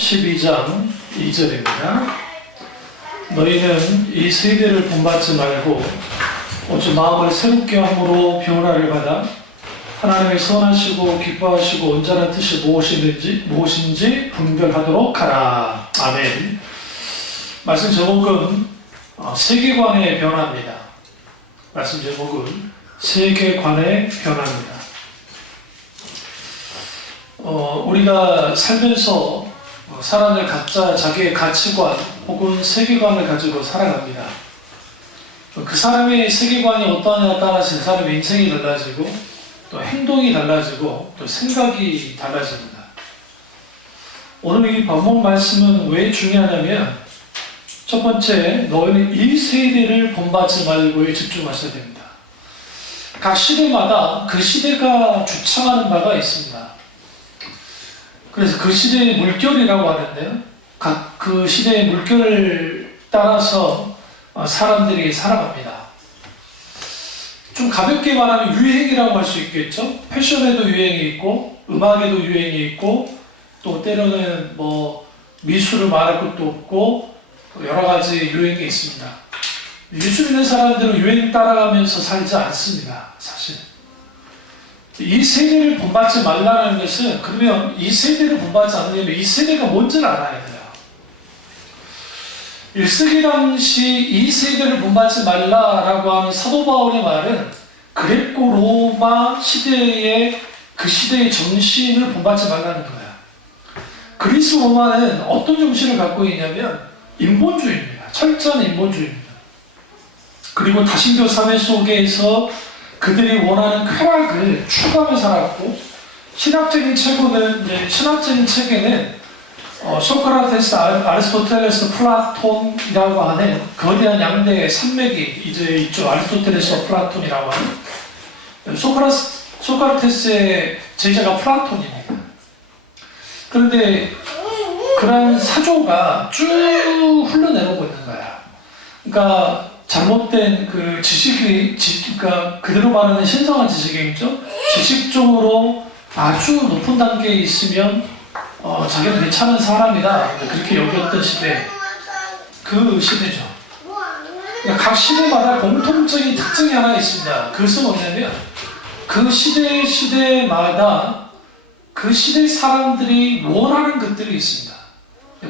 12장 2절입니다. 너희는 이 세대를 본받지 말고 오직 마음을 새롭게 함으로 변화를 받아 하나님의 선하시고 기뻐하시고 온전한 뜻이 무엇인지 분별하도록 하라. 아멘. 말씀 제목은 세계관의 변화입니다. 말씀 제목은 세계관의 변화입니다. 우리가 살면서 사람들 각자 자기의 가치관 혹은 세계관을 가지고 살아갑니다. 그 사람의 세계관이 어떠하냐에 따라서 그 사람의 인생이 달라지고 또 행동이 달라지고 또 생각이 달라집니다. 오늘 이 본문 말씀은 왜 중요하냐면 첫 번째, 너희는 이 세대를 본받지 말고에 집중하셔야 됩니다. 각 시대마다 그 시대가 주창하는 바가 있습니다. 그래서 그 시대의 물결이라고 하는데요. 각 그 시대의 물결을 따라서 사람들이 살아갑니다. 좀 가볍게 말하면 유행이라고 할 수 있겠죠. 패션에도 유행이 있고 음악에도 유행이 있고 또 때로는 미술을 말할 것도 없고 여러 가지 유행이 있습니다. 예수 믿는 사람들은 유행 따라가면서 살지 않습니다. 사실 이 세대를 본받지 말라는 것은, 그러면 이 세대를 본받지 않으려면 이 세대가 뭔지를 알아야 돼요. 1세기 당시 이 세대를 본받지 말라라고 하는 사도 바울의 말은 그레코 로마 시대의 그 시대의 정신을 본받지 말라는 거예요. 그리스 로마는 어떤 정신을 갖고 있냐면 인본주의입니다. 철저한 인본주의입니다. 그리고 다신교 사회 속에서 그들이 원하는 쾌락을 추구하며 살았고, 신학적인 체계는 소크라테스, 아리스토텔레스, 플라톤이라고 하는 거대한 양대 산맥이 이제 있죠. 아리스토텔레스와 플라톤이라고 하는 소크라테스의 제자가 플라톤입니다. 그런데 그런 사조가 쭉 흘러내려오고 있는 거야. 그러니까 잘못된 그 지식이, 그러니까 그대로 말하는 신성한 지식이겠죠. 지식적으로 아주 높은 단계에 있으면 자기는 괜찮은 사람이다, 그렇게 여겼던 시대, 그 시대죠. 그러니까 각 시대마다 공통적인 특징이 하나 있습니다. 그것은 뭐냐면 그 시대마다 그 시대 사람들이 원하는 것들이 있습니다.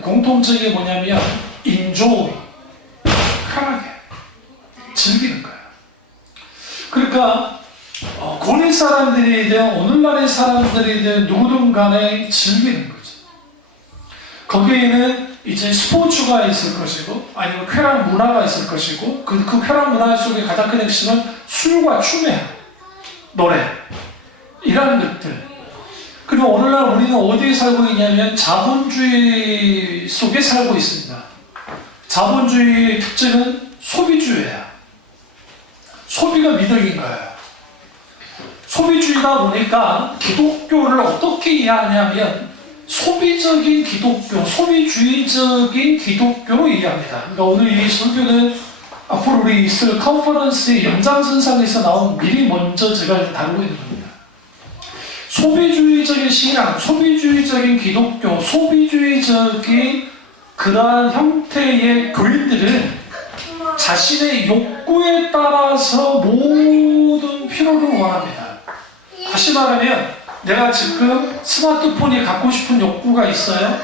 공통적인 게 뭐냐면 인조이, 편하게 즐기는 거예요. 그러니까 고대 사람들이든 오늘날의 사람들이든 누구든 간에 즐기는 거죠. 거기에는 이제 스포츠가 있을 것이고 아니면 쾌락 문화가 있을 것이고 그 쾌락 문화 속에 가장 큰 핵심은 술과 춤이에요. 노래, 이라는 것들. 그리고 오늘날 우리는 어디에 살고 있냐면 자본주의 속에 살고 있습니다. 자본주의의 특징은 소비주의예요. 소비가 미덕인 거예요. 소비주의다 보니까 기독교를 어떻게 이해하냐면 소비적인 기독교, 소비주의적인 기독교로 이해합니다. 그러니까 오늘 이 설교는 앞으로 우리 있을 컨퍼런스의 연장선상에서 나온 미리 먼저 제가 다루고 있는 겁니다. 소비주의적인 신앙, 소비주의적인 기독교, 소비주의적인 그러한 형태의 교인들은 자신의 욕구에 따라서 모든 필요를 원합니다. 다시 말하면 내가 지금 스마트폰이 갖고 싶은 욕구가 있어요.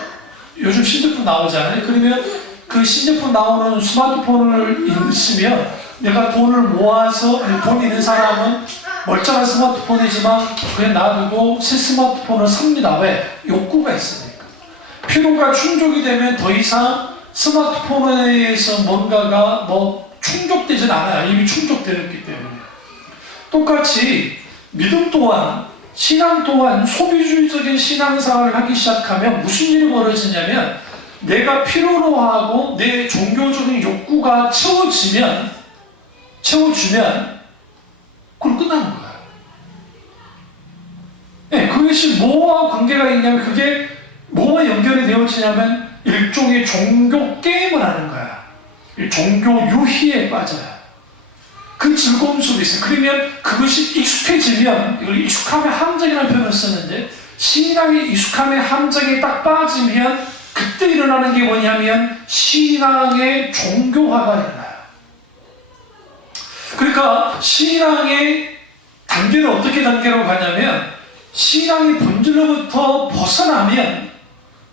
요즘 신제품 나오잖아요. 그러면 그 신제품 나오는 스마트폰을 있으면 내가 돈을 모아서, 돈 있는 사람은 멀쩡한 스마트폰이지만 그냥 놔두고 새 스마트폰을 삽니다. 왜? 욕구가 있으니까. 필요가 충족이 되면 더 이상 스마트폰에 의해서 뭔가가 충족되진 않아요. 이미 충족되었기 때문에. 똑같이 믿음 또한, 신앙 또한 소비주의적인 신앙생활을 하기 시작하면 무슨 일이 벌어지냐면 내가 필요로 하고 내 종교적인 욕구가 채워주면 그걸 끝나는 거예요. 네, 그것이 뭐와 관계가 있냐면 그게 뭐와 연결이 되어지냐면 일종의 종교 게임을 하는 거야. 종교 유희에 빠져요. 그 즐거움 속에 있어요. 그러면 그것이 익숙해지면, 이걸 익숙함의 함정이라는 표현을 쓰는데 신앙의 익숙함의 함정에 딱 빠지면 일어나는 게 뭐냐면 신앙의 종교화가 일어나요. 그러니까 신앙의 단계는 어떻게 단계로 가냐면 신앙의 본질로부터 벗어나면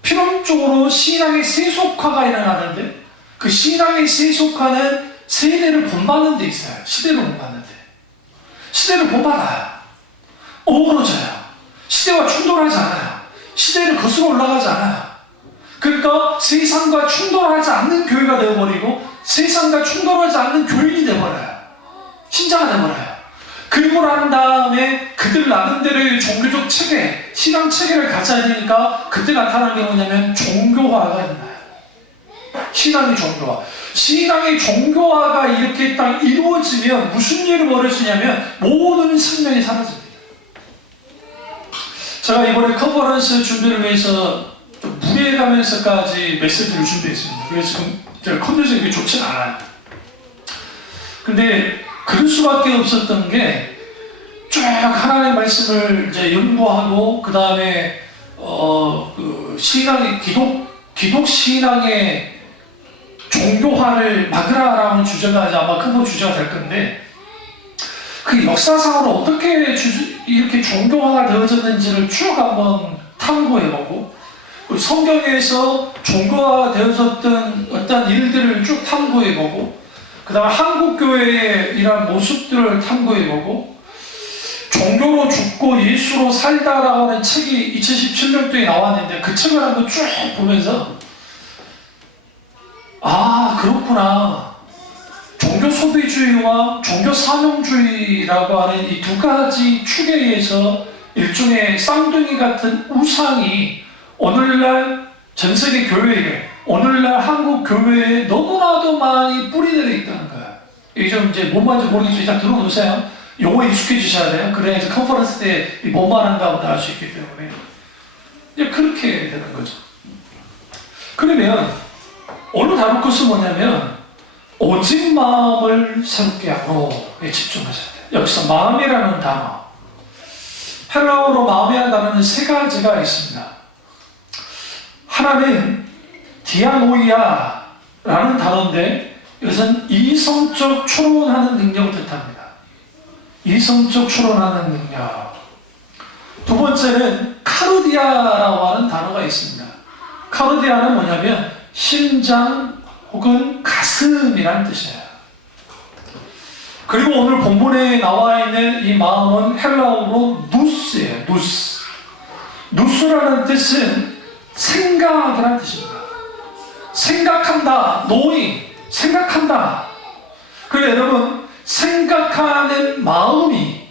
필연적으로 신앙의 세속화가 일어나는데 그 신앙의 세속화는 세대를 본받는 데 있어요. 시대를 본받는 데. 시대를 본받아요. 어우러져요. 시대와 충돌하지 않아요. 시대를 거슬러 올라가지 않아요. 그러니까 세상과 충돌하지 않는 교회가 되어버리고 세상과 충돌하지 않는 교인이 되어버려요. 신자가 되어버려요. 그리고 난 다음에 그들 나름대로의 종교적 체계, 신앙 체계를 가져야 되니까 그때 나타나는 게 뭐냐면 종교화가 일어나요. 신앙의 종교화. 신앙의 종교화가 이렇게 딱 이루어지면 무슨 일이 벌어지냐면 모든 생명이 사라집니다. 제가 이번에 컨퍼런스 준비를 위해서 좀 무리해가면서까지 메시지를 준비했습니다. 그래서 지금 제가 컨디션이 좋지는 않아요. 근데 그럴 수밖에 없었던 게 쭉 하나님의 말씀을 이제 연구하고 그 다음에 그 신앙의 기독 신앙의 종교화를 막으라라는 주제가 아마 큰 주제가 될 건데 그 역사상으로 어떻게 이렇게 종교화가 되어졌는지를 쭉 한번 탐구해보고 성경에서 종교화가 되어졌던 어떤 일들을 쭉 탐구해보고 그 다음에 한국교회의 이러한 모습들을 탐구해보고 종교로 죽고 예수로 살다라고 하는 책이 2017년도에 나왔는데 그 책을 한번 쭉 보면서 아 그렇구나. 종교 소비주의와 종교 사명주의라고 하는 이 두 가지 축에 의해서 일종의 쌍둥이 같은 우상이 오늘날 전세계 교회에 오늘날 한국 교회에 너무나도 많이 뿌리내려 있다는 거예요. 이게 좀 이제 뭔 말인지 모르겠지만 일단 들어보세요. 용어에 익숙해지셔야 돼요. 그래야 이제 컨퍼런스 때 뭔 말한가 알 수 있기 때문에 이제 그렇게 되는 거죠. 그러면 오늘 다룰 것은 뭐냐면 오직 마음을 새롭게 하고에 집중하셔야 돼요. 여기서 마음이라는 단어, 헬라어로 마음이라는 단어는 세 가지가 있습니다. 하나는 디아노이아라는 단어인데 이것은 이성적 추론하는 능력을 뜻합니다. 이성적 추론하는 능력. 두 번째는 카르디아라고 하는 단어가 있습니다. 카르디아는 뭐냐면 심장 혹은 가슴이라는 뜻이에요. 그리고 오늘 본문에 나와 있는 이 마음은 헬라어로 누스예요. 누스. 누스라는 뜻은 생각이라는 뜻입니다. 생각한다. knowing. 생각한다. 그래서 여러분 생각하는 마음이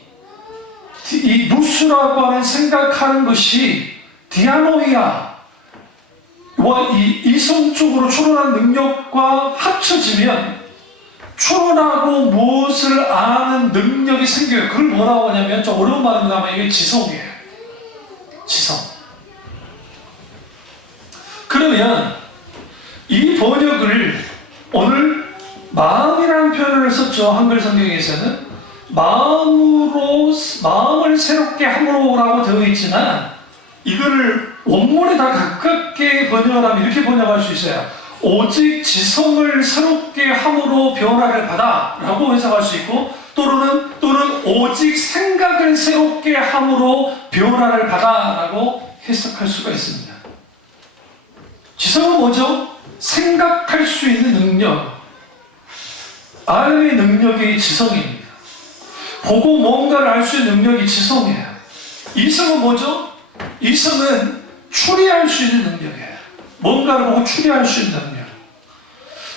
이 누스라고 하는 생각하는 것이 디아노이아 이 이성적으로 추론하는 능력과 합쳐지면 추론하고 무엇을 아는 능력이 생겨요. 그걸 뭐라고 하냐면 좀 어려운 말입니다만 이게 지성이에요. 지성. 그러면 이 번역을 오늘 마음이라는 표현을 썼죠. 한글 성경에서는 마음을 새롭게 함으로라고 되어 있지만 이거를 원문에 다 가깝게 번역을 하면 이렇게 번역할 수 있어요. 오직 지성을 새롭게 함으로 변화를 받아 라고 해석할 수 있고 또는 오직 생각을 새롭게 함으로 변화를 받아 라고 해석할 수가 있습니다. 지성은 뭐죠? 생각할 수 있는 능력, 알의 능력이 지성입니다. 보고 뭔가를 알 수 있는 능력이 지성이에요. 이성은 뭐죠? 이성은 추리할 수 있는 능력이에요. 뭔가를 보고 추리할 수 있는 능력.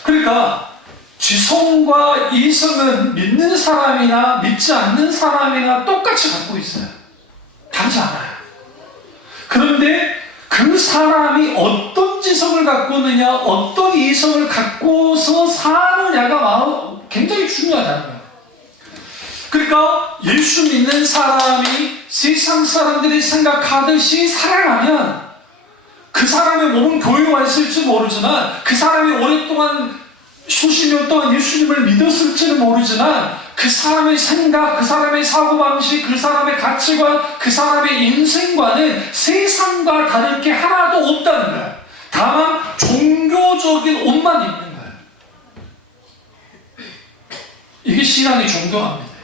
그러니까 지성과 이성은 믿는 사람이나 믿지 않는 사람이나 똑같이 갖고 있어요. 다르지 않아요. 그런데 그 사람이 어떤 지성을 갖고 있느냐, 어떤 이성을 갖고서 사느냐가 굉장히 중요하다는 거예요. 그러니까 예수 믿는 사람이 세상 사람들이 생각하듯이 살아가면 그 사람의 몸은 교회에 와 있을지 모르지만 그 사람이 오랫동안 수십 년 동안 예수님을 믿었을지는 모르지만 그 사람의 생각, 그 사람의 사고방식, 그 사람의 가치관, 그 사람의 인생관은 세상과 다를 게 하나도 없다는 거예요. 다만 옷만 입는 거예요. 이게 신앙의 종교합니다.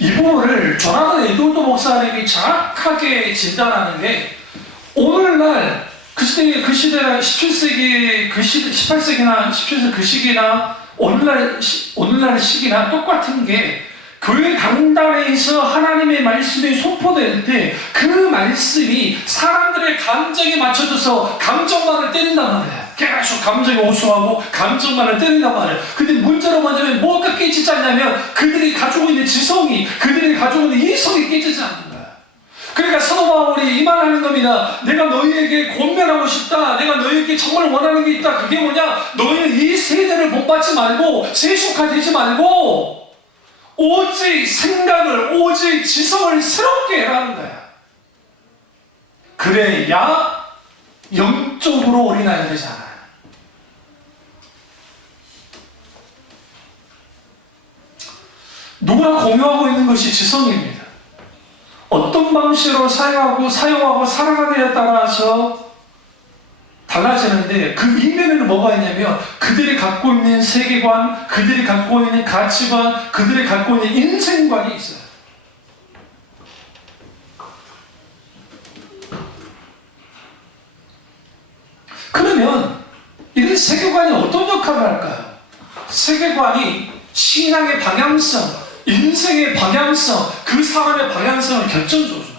이 부분을 조나단 에드워드 목사님이 정확하게 진단하는 게, 오늘날 그 시대나 17세기 그 시대, 18세기나 17세기 그 시기나 오늘날 시기나 똑같은 게, 교회 강단에서 하나님의 말씀이 선포될 때 그 말씀이 사람들의 감정에 맞춰져서 감정만을 때린단 말이에요. 계속 감정이 호소하고 감정만을 때린단 말이에요. 근데 문제로 뭐냐면 뭐가 깨지지 않냐면 그들이 가지고 있는 지성이, 그들이 가지고 있는 이성이 깨지지 않는 거예요. 그러니까 사도 바울이 이 말 하는 겁니다. 내가 너희에게 권면하고 싶다. 내가 너희에게 정말 원하는 게 있다. 그게 뭐냐? 너희는 이 세대를 본받지 말고, 세속화되지 말고, 오직 생각을, 오직 지성을 새롭게 해라는 거야. 그래야 영적으로 어린아이가 되잖아. 누구나 공유하고 있는 것이 지성입니다. 어떤 방식으로 사용하고 살아가느냐에 따라서 달라지는데, 그 이면에는 뭐가 있냐면 그들이 갖고 있는 세계관, 그들이 갖고 있는 가치관, 그들이 갖고 있는 인생관이 있어요. 그러면 이런 세계관이 어떤 역할을 할까요? 세계관이 신앙의 방향성, 인생의 방향성, 그 사람의 방향성을 결정줘줍니다.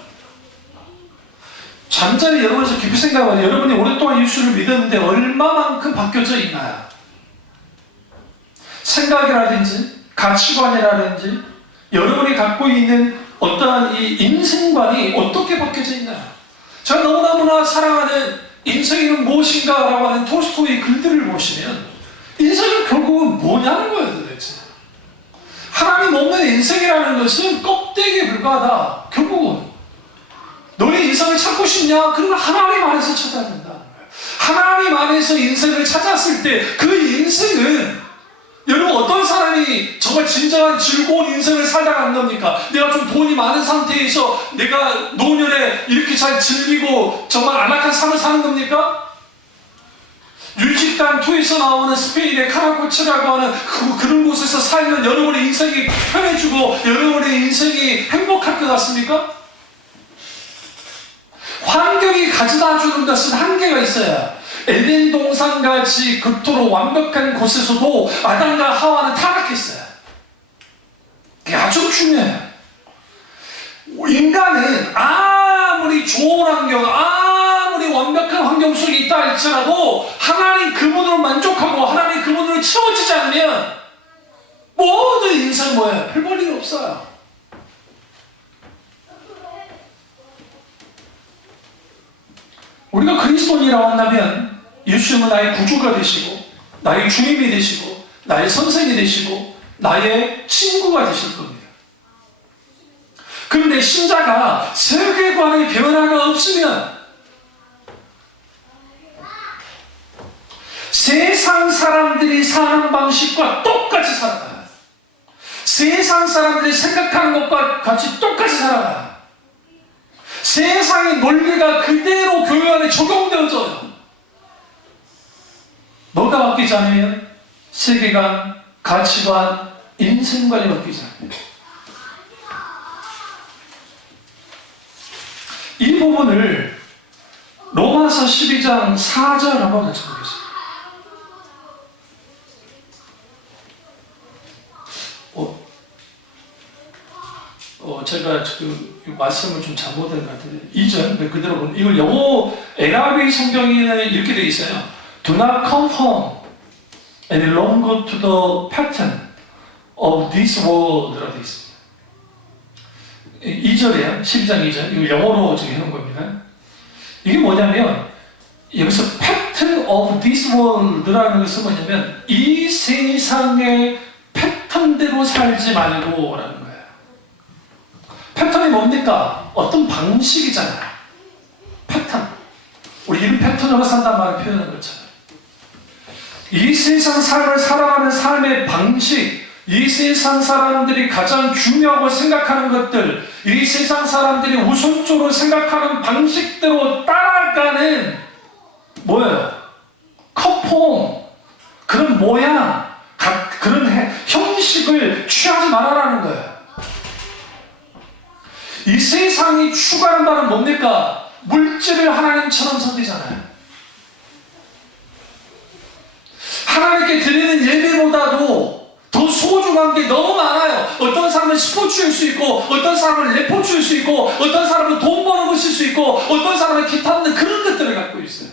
잠자리 여러분에서 깊이 생각하면, 여러분이 오랫동안 예수를 믿었는데 얼마만큼 바뀌어져 있나요? 생각이라든지 가치관이라든지 여러분이 갖고 있는 어떠한 이 인생관이 어떻게 바뀌어져 있나요? 제가 너무나 사랑하는 인생은 무엇인가 라고 하는 톨스토이의 글들을 보시면, 인생은 결국은 뭐냐는 거예요. 도대체 하나님 없는 인생이라는 것은 껍데기에 불과하다. 결국은 너의 인생을 찾고 싶냐? 그러면 하나님 안에서 찾아야 된다는 거예요. 하나님 안에서 인생을 찾았을 때 그 인생은, 여러분 어떤 사람이 정말 진정한 즐거운 인생을 살다가는 겁니까? 내가 좀 돈이 많은 상태에서 내가 노년에 이렇게 잘 즐기고 정말 안락한 삶을 사는 겁니까? 유식단 2에서 나오는 스페인의 카라코치라고 하는 그런 곳에서 살면 여러분의 인생이 편해지고 여러분의 인생이 행복할 것 같습니까? 환경이 가져다 주는 것은 한계가 있어요. 에덴 동산같이 그토록 완벽한 곳에서도 아담과 하와는 타락했어요. 그게 아주 중요해요. 인간은 아무리 좋은 환경, 아무리 완벽한 환경 속에 있다 할지라도 하나님 그분으로 만족하고 하나님 그분으로 채워지지 않으면 모든 인생 뭐예요? 별 볼 일 없어요. 우리가 그리스도인이라고 한다면 예수님은 나의 구주가 되시고 나의 주님이 되시고 나의 선생이 되시고 나의 친구가 되실 겁니다. 그런데 신자가 세계관의 변화가 없으면 세상 사람들이 사는 방식과 똑같이 살아가요. 세상 사람들이 생각하는 것과 같이 똑같이 살아가요. 세상의 논리가 그대로 교회 안에 적용되어져요. 너가 바뀌지 않으면 세계관, 가치관, 인생관이 바뀌지 않아요. 이 부분을 로마서 12장 4절 한번 같이 보겠습니다. 제가 지금 말씀을 좀 잘못한 것 같은데 2절 그대로 보면 이걸 영어 NIV 성경에는 이렇게 되어 있어요. Do not conform any longer to the pattern of this world 라고 되어 있습니다. 2절이에요. 12장 2절. 이거 영어로 지금 해놓은 겁니다. 이게 뭐냐면 여기서 pattern of this world라는 것은 뭐냐면 이 세상의 패턴대로 살지 말고 라는 거예요. 패턴이 뭡니까? 어떤 방식이잖아요. 패턴. 우리 이런 패턴으로 산단 말을 표현하는 것처럼. 이 세상 삶을 살아가는 삶의 방식, 이 세상 사람들이 가장 중요하고 생각하는 것들, 이 세상 사람들이 우선적으로 생각하는 방식대로 따라가는 뭐예요? 이 세상이 추구하는 바는 뭡니까? 물질을 하나님처럼 섬기잖아요. 하나님께 드리는 예배보다도 더 소중한 게 너무 많아요. 어떤 사람은 스포츠일 수 있고, 어떤 사람은 레포츠일 수 있고, 어떤 사람은 돈 버는 것일 수 있고, 어떤 사람은 기타 없는 그런 것들을 갖고 있어요.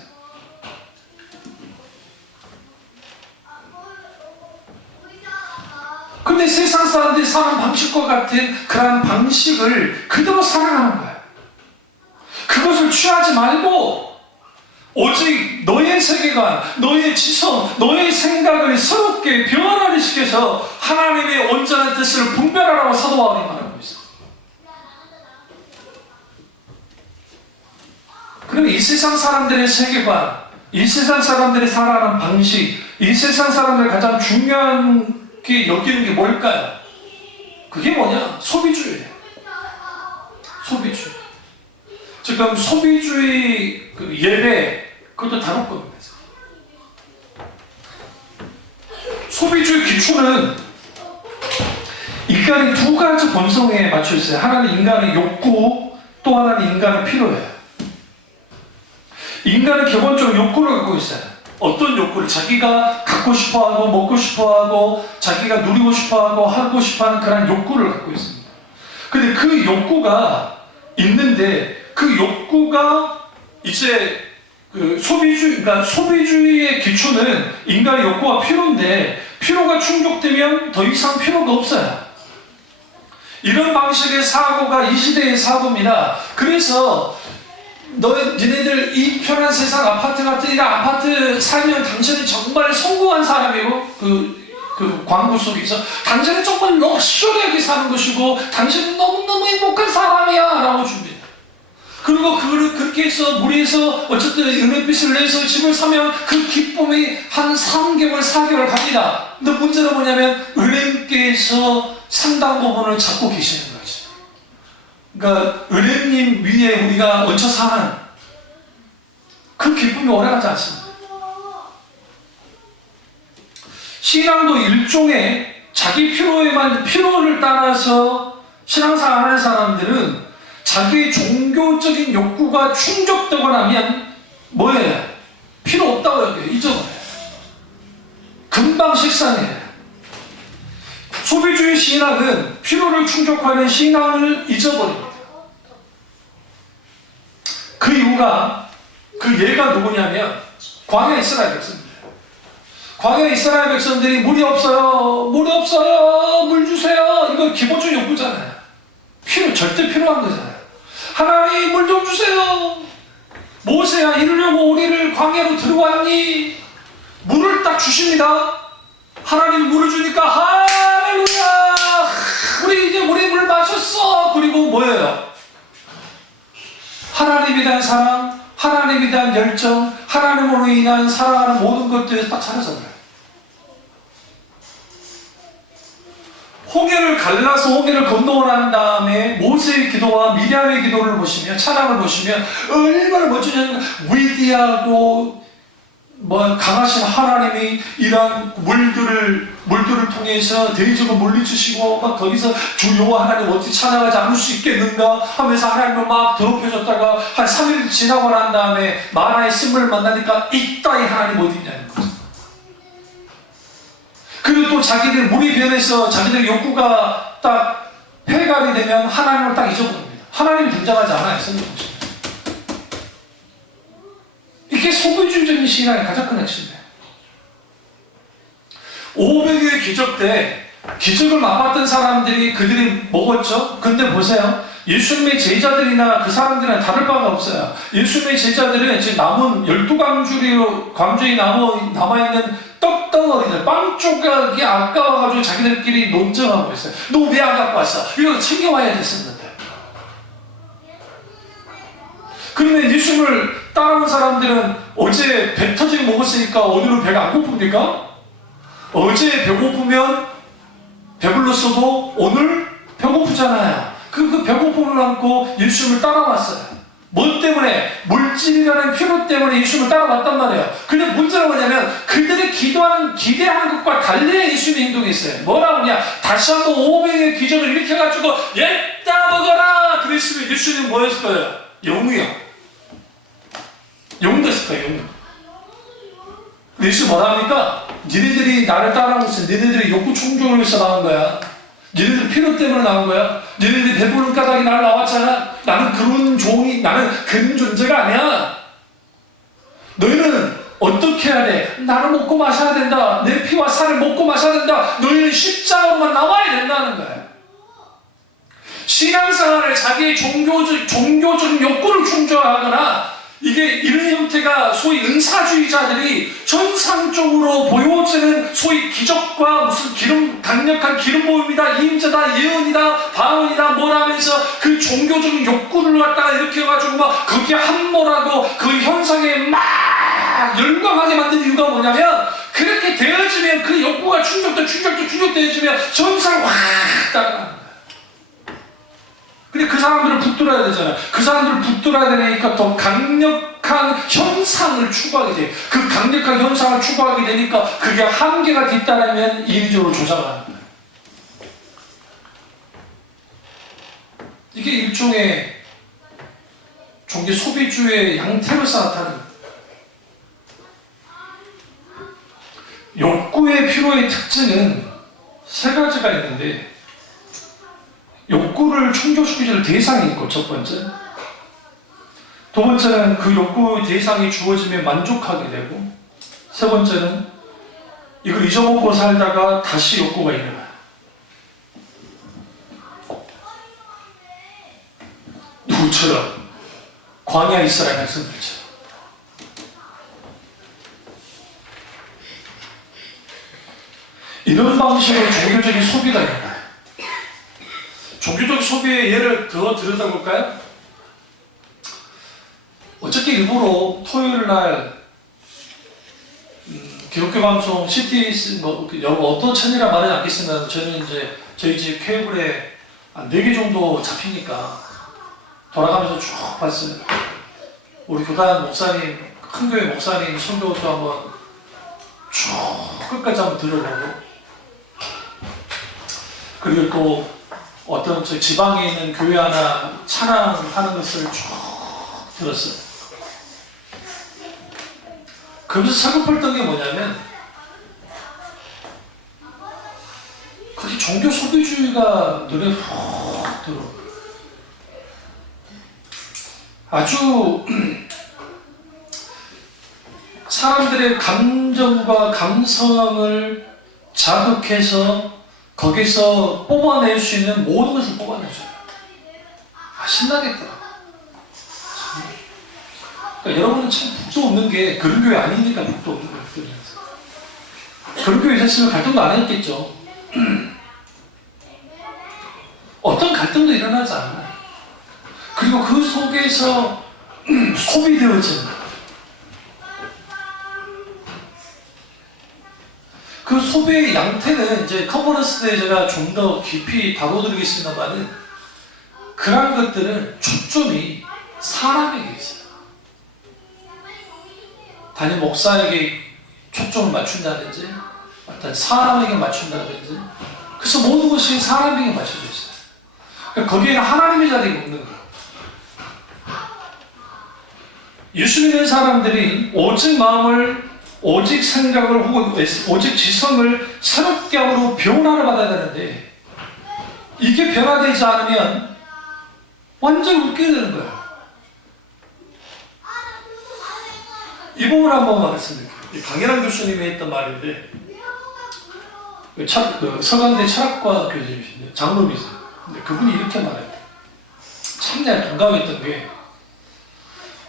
근데 세상 사람들이 사는 방식과 같은 그런 방식을 그대로 살아가는 거예요. 그것을 취하지 말고 오직 너의 세계관, 너의 지성, 너의 생각을 새롭게 변화를 시켜서 하나님의 온전한 뜻을 분별하라고 사도 바울이 말하고 있어요. 그럼 이 세상 사람들의 세계관, 이 세상 사람들이 살아가는 방식, 이 세상 사람들이 가장 중요한 게 여기는 게 뭘까요? 그게 뭐냐? 소비주의예요. 소비주의. 지금 소비주의 예배 그것도 다룰 겁니다. 소비주의 기초는 인간의 두 가지 본성에 맞춰 있어요. 하나는 인간의 욕구, 또 하나는 인간의 필요예요. 인간은 기본적으로 욕구를 갖고 있어요. 어떤 욕구를 자기가 갖고 싶어하고 먹고 싶어하고 자기가 누리고 싶어하고 하고 싶어하는 그런 욕구를 갖고 있습니다. 근데 그 욕구가 있는데 그 욕구가 이제 그 그러니까 소비주의의 기초는 인간의 욕구와 필요인데 필요가 충족되면 더 이상 필요가 없어요. 이런 방식의 사고가 이 시대의 사고입니다. 그래서 니네들 이 편한 세상 아파트 같은 이런 아파트 살면 당신은 정말 성공한 사람이고 그 광고 속에서 당신은 정말 럭셔리하게 사는 것이고 당신은 너무너무 행복한 사람이야 라고 줍니다. 그리고 그렇게 해서 무리해서 어쨌든 은행빚을 내서 집을 사면 그 기쁨이 한 3개월 4개월 갑니다. 근데 문제는 뭐냐면 은행께서 상당 부분을 잡고 계시는 거예요. 그러니까 은행님 위에 우리가 얹혀 사는 그 기쁨이 오래가지 않습니다. 신앙도 일종의 자기 필요를 따라서 신앙생활하는 사람들은 자기의 종교적인 욕구가 충족되고 나면 뭐예요? 필요 없다고 여겨요. 잊어버려요. 금방 식상해요. 소비주의 신앙은 필요를 충족하는 신앙을 잊어버립니다. 그 이유가 그 예가 누구냐면 광야 이스라엘 백성입니다. 광야 이스라엘 백성들이 물이 없어요. 물 주세요. 이거 기본적인 욕구잖아요. 절대 필요한 거잖아요. 하나님 물 좀 주세요. 모세야 이러려고 우리를 광야로 들어왔니? 물을 딱 주십니다. 하나님 물을 주니까 할렐루야 우리 이제 물 마셨어. 그리고 뭐예요? 하나님에 대한 사랑, 하나님에 대한 열정, 하나님으로 인한 살아가는 모든 것들에서 딱 사라져버려요. 홍해를 갈라서 홍해를 건너고 난 다음에 모세의 기도와 미리암의 기도를 보시면 찬양을 보시면 얼마나 멋지냐면 위대하고 강하신 하나님이 이런 물들을 통해서 대적을 물리치시고 막 거기서 주 여호와 하나님 어떻게 찬양하지 않을 수 있겠는가 하면서 하나님을 막 더럽혀졌다가 한 3일 지나고 난 다음에 마라의 쓴물을 만나니까 이따위 하나님 어디 있냐는 거죠. 그리고 또 자기들 물이 변해서 자기들의 욕구가 딱 폐갑이 되면 하나님을 딱 잊어버립니다. 하나님이 등장하지 않아요. 성경 보시면. 이게 소비주의적인 신앙의 가장 큰 핵심이에요. 500의 기적 때 기적을 맛봤던 사람들이 그들이 먹었죠. 근데 보세요. 예수님의 제자들이나 그 사람들은 다를 바가 없어요. 예수님의 제자들은 지금 남은 12광주에 남아있는 떡덩어리들, 빵 조각이 아까워가지고 자기들끼리 논쟁하고 있어요. 너 왜 안 갖고 왔어? 이거 챙겨와야 됐었는데. 그러면 예수님을 따라온 사람들은 어제 배 터지게 먹었으니까 오늘은 배가 안 고픕니까? 어제 배고프면 배불렀어도 오늘 배고프잖아요. 그 배고픔을 안고 예수님을 따라왔어요. 뭐 때문에? 물질이라는 필요 때문에 예수님을 따라왔단 말이에요. 근데 문제는 뭐냐면 그들이 기대하는 것과 달리 예수님의 행동이 있어요. 뭐라고 하냐? 다시 한번 500의 기적을 일으켜가지고 얘따 먹어라! 그래 그랬으면 예수님 뭐였을 거예요? 영이요. 영 됐을 거예요. 영. 예수 뭐라 합니까? 니네들이 나를 따라하고 있어. 니네들이 욕구 충족을 위해서 나온 거야. 니네들 필요 때문에 나온 거야. 니네들이 배부른 까닭이 나를 나왔잖아. 나는 그런 종이, 나는 그런 존재가 아니야. 너희는 어떻게 해야 돼? 나를 먹고 마셔야 된다. 내 피와 살을 먹고 마셔야 된다. 너희는 십자가로만 나와야 된다는 거야. 신앙생활을 자기의 종교적인 욕구를 충족하거나 이게 이런 형태가 소위 은사주의자들이 현상적으로 보여지는 소위 기적과 무슨 강력한 기름 부음이다, 임재다, 예언이다, 방언이다, 뭐라면서 그 종교적인 욕구를 갖다가 이렇게 해가지고 막 거기에 함몰하고 그 현상에 막 열광하게 만든 이유가 뭐냐면 그렇게 되어지면 그 욕구가 충족되어지면 현상이 확 따라가는 거야. 근데 그 사람들을 붙들어야 되잖아. 그 사람들을 붙들어야 되니까 더 강력한 현상을 추구하게 돼. 그 강력한 현상을 추구하게 되니까 그게 한계가 뒤따르면 인위적으로 조작하는 거야. 이게 일종의 종교 소비주의 양태로서 나타나는 거야. 욕구의 필요의 특징은 세 가지가 있는데 욕구를 충족시켜줄 대상이 있고 첫 번째, 두 번째는 그 욕구 대상이 주어지면 만족하게 되고, 세 번째는 이걸 잊어먹고 살다가 다시 욕구가 일어나요. 누구처럼? 광야 이스라엘 백성들처럼. 이런 방식으로 종교적인 소비가 일어나요. 종교적 소비의 예를 더 들여다볼까요? 어저께 일부러 토요일 날 기독교 방송 CTS 여러분 어떤 채널이라 말하지 않겠습니다. 저는 이제 저희 집 케이블에 한 4개 정도 잡히니까 돌아가면서 쭉 봤어요. 우리 교단 목사님, 큰 교회 목사님 설교도 한번 쭉 끝까지 한번 들으려고, 그리고 또 어떤 지방에 있는 교회 하나 찬양하는 것을 쭉 들었어요. 그러면서 설교했던 게 뭐냐면 그게 종교 소비주의가 눈에 훅 들어. 아주 사람들의 감정과 감성을 자극해서 거기서 뽑아낼 수 있는 모든 것을 뽑아내줘요. 아, 신나겠다. 그러니까 여러분은 참 복도 없는 게 그런 교회 아니니까 복도 없는 거예요. 그런 교회 있었으면 갈등도 안 했겠죠. 어떤 갈등도 일어나지 않아요. 그리고 그 속에서 소비되어지는 거예요. 그 소비의 양태는 이제 컨퍼런스 때 제가 좀 더 깊이 다뤄드리겠습니다만, 그런 것들은 초점이 사람에게 있어요. 단임 목사에게 초점을 맞춘다든지, 어떤 사람에게 맞춘다든지, 그래서 모든 것이 사람에게 맞춰져 있어요. 그러니까 거기에는 하나님의 자리가 없는 거예요. 예수 믿는 사람들이 오직 마음을, 오직 생각을, 혹은 오직 지성을 새롭게 함으로 변화를 받아야 되는데, 이게 변화되지 않으면 완전 웃게 되는 거예요. 이 부분을 한번 말씀드릴게요. 강일환 교수님이 했던 말인데, 서강대 철학과 교수님이신데 장로이세요. 근데 그분이 이렇게 말해요. 참 내가 공감했던 게,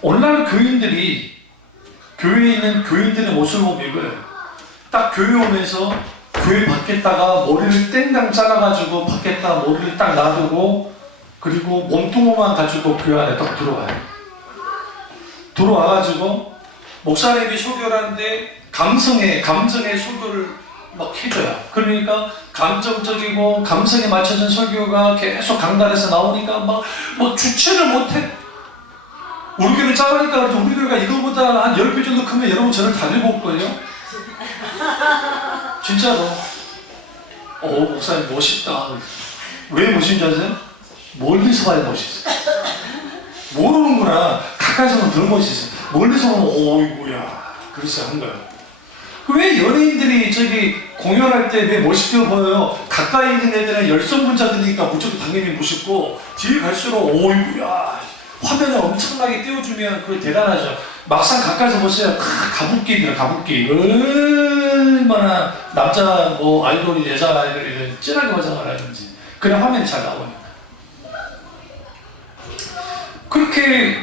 오늘날 교인들이 교회에 있는 교인들의 모습을 보면 딱 교회 오면서 교회 밖에다가 머리를 땡당 잘라가지고 밖에다가 머리를 딱 놔두고, 그리고 몸뚱어만 가지고 교회 안에 딱 들어와요. 들어와가지고 목사님이 설교를 하는데 감정의 설교를 막 해줘요. 그러니까 감정적이고 감성에 맞춰진 설교가 계속 강단에서 나오니까 뭐 주체를 못해. 우리 교회는 작으니까 우리 교회가 이거보다 한 10배 정도 크면 여러분 저를 다 들고 올걸요? 진짜로. 목사님 멋있다. 왜 멋있는지 아세요? 멀리서 봐야 멋있어. 모르는구나. 가까이서 보면 덜 멋있어. 멀리서 보면 오이구야. 그래서 한 거야. 왜 연예인들이 저기 공연할 때 왜 멋있게 보여요? 가까이 있는 애들은 열성분자들이니까 무조건 당연히 멋있고, 뒤에 갈수록 오이구야. 화면에 엄청나게 띄워주면 그게 대단하죠. 막상 가까이서 보세요. 가부끼들아, 가부끼. 얼마나 남자 뭐 아이돌이 여자 아이돌이든 진하게 화장을 하는지. 그냥 화면이 잘 나오니까. 그렇게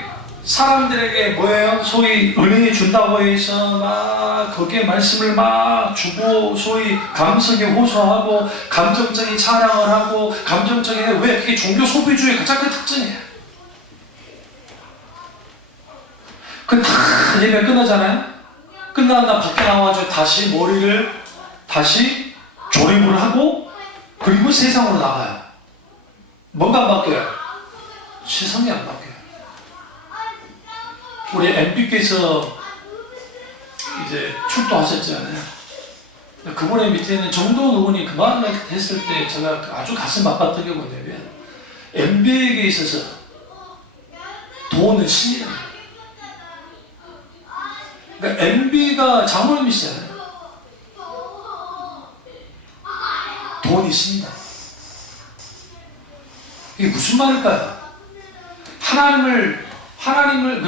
사람들에게 뭐예요? 소위 은혜 준다고 해서 막 거기에 말씀을 막 주고, 소위 감성에 호소하고 감정적인 찬양을 하고 감정적인, 왜 그게 종교 소비주의 가장 큰 특징이에요. 그 다 예배 끝나잖아요. 끝난 다음 밖에 나와가지고 다시 머리를 다시 조립을 하고 그리고 세상으로 나가요. 뭔가 안 바뀌어요? 세상이 안 바뀌어요. 우리 MB께서 이제 출도하셨잖아요. 그분의 밑에는 정도원 의원이 그만 했을 때 제가 아주 가슴 아팠던 게 뭐냐면, MB에게 있어서 돈은 신이랍니다. 그러니까 MB가 장로님이시잖아요. 돈이 신이다. 이게 무슨 말일까요? 하나님을,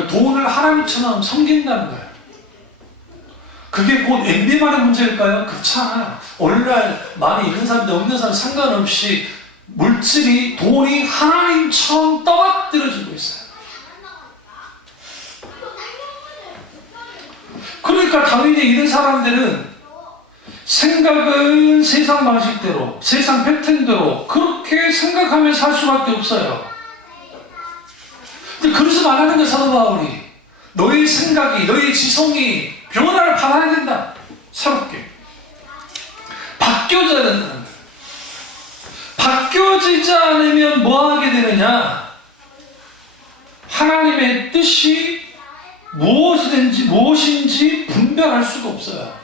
돈을 하나님처럼 섬긴다는 거예요. 그게 곧 MB만의 문제일까요? 그렇지 않아요. 오늘날 많이 있는 사람들 없는 사람 상관없이 물질이, 돈이 하나님처럼 떠받들어지고 있어요. 그러니까 당연히 이런 사람들은 생각은 세상 방식대로, 세상 패턴대로 그렇게 생각하면서 살 수밖에 없어요. 근데 그래서 말하는 거예요, 사도 바울이. 너의 생각이, 너의 지성이 변화를 받아야 된다. 새롭게. 바뀌어져야 된다는 거예요. 바뀌어지지 않으면 뭐 하게 되느냐? 하나님의 뜻이 무엇인지 분별할 수가 없어요.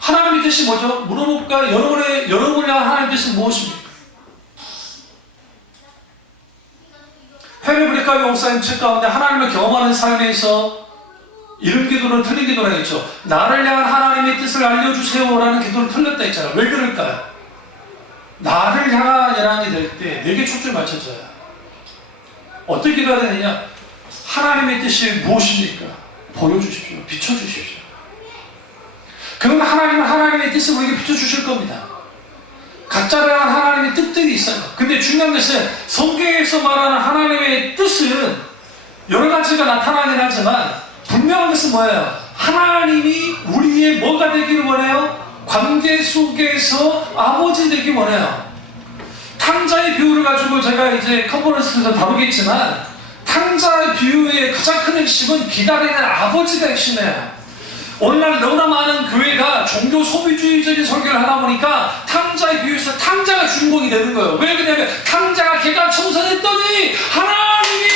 하나님의 뜻이 뭐죠? 물어볼까? 여러분을 향한 하나님의 뜻은 무엇입니까? 헤르 브리카비 목사님 책 가운데 하나님을 경험하는 삶에서 이런 기도를 틀린 기도를 했죠. 나를 향한 하나님의 뜻을 알려주세요 라는 기도를 틀렸다 했잖아요. 왜 그럴까요? 나를 향한 이 될 때 내게 초점을 맞춰줘요. 어떻게 기도해야 되느냐? 하나님의 뜻이 무엇입니까? 보여주십시오. 비춰주십시오. 그럼 하나님은 하나님의 뜻을 우리에게 비춰주실 겁니다. 각자를 향한 하나님의 뜻들이 있어요. 근데 중요한 것은 성경에서 말하는 하나님의 뜻은 여러 가지가 나타나긴 하지만 분명한 것은 뭐예요? 하나님이 우리의 뭐가 되기를 원해요? 관계 속에서 아버지 되기 원해요. 탕자의 비유를 가지고 제가 이제 컨퍼런스에서 다루겠지만, 탕자의 비유의 가장 큰 핵심은 기다리는 아버지가 핵심이에요. 오늘날 너무나 많은 교회가 종교 소비주의적인 설교를 하다 보니까 탕자의 비유에서 탕자가 주인공이 되는 거예요. 왜 그러냐면 탕자가 개가 청산했더니 하나님이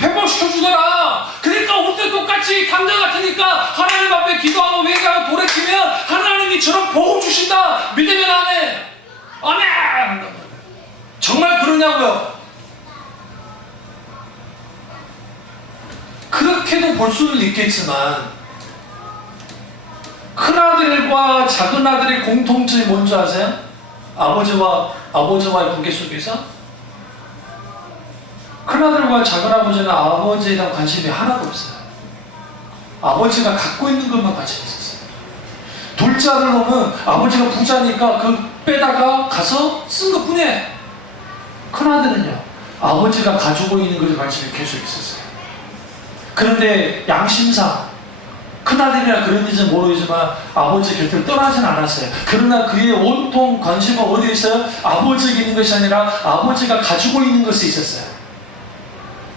회복시켜주더라. 그러니까 우리도 똑같이 탕자 같으니까 하나님 앞에 기도하고 회개하고 돌이키면 하나님이 저런 복을 주신다. 믿으면 안 해. 안 해. 정말 그러냐고요? 그렇게도 볼 수는 있겠지만, 큰아들과 작은아들의 공통점이 뭔지 아세요? 아버지와의 관계 속에서 큰아들과 작은아버지는 아버지에 대한 관심이 하나도 없어요. 아버지가 갖고 있는 것만 관심이 있었어요. 둘째 아들 보면 아버지가 부자니까 그 빼다가 가서 쓴 것 뿐이에요. 큰아들은요, 아버지가 가지고 있는 것에 관심이 계속 있었어요. 그런데 양심상 큰아들이라 그런지 모르지만 아버지 곁을 떠나진 않았어요. 그러나 그의 온통 관심은 어디에 있어요? 아버지에게 있는 것이 아니라 아버지가 가지고 있는 것에 있었어요.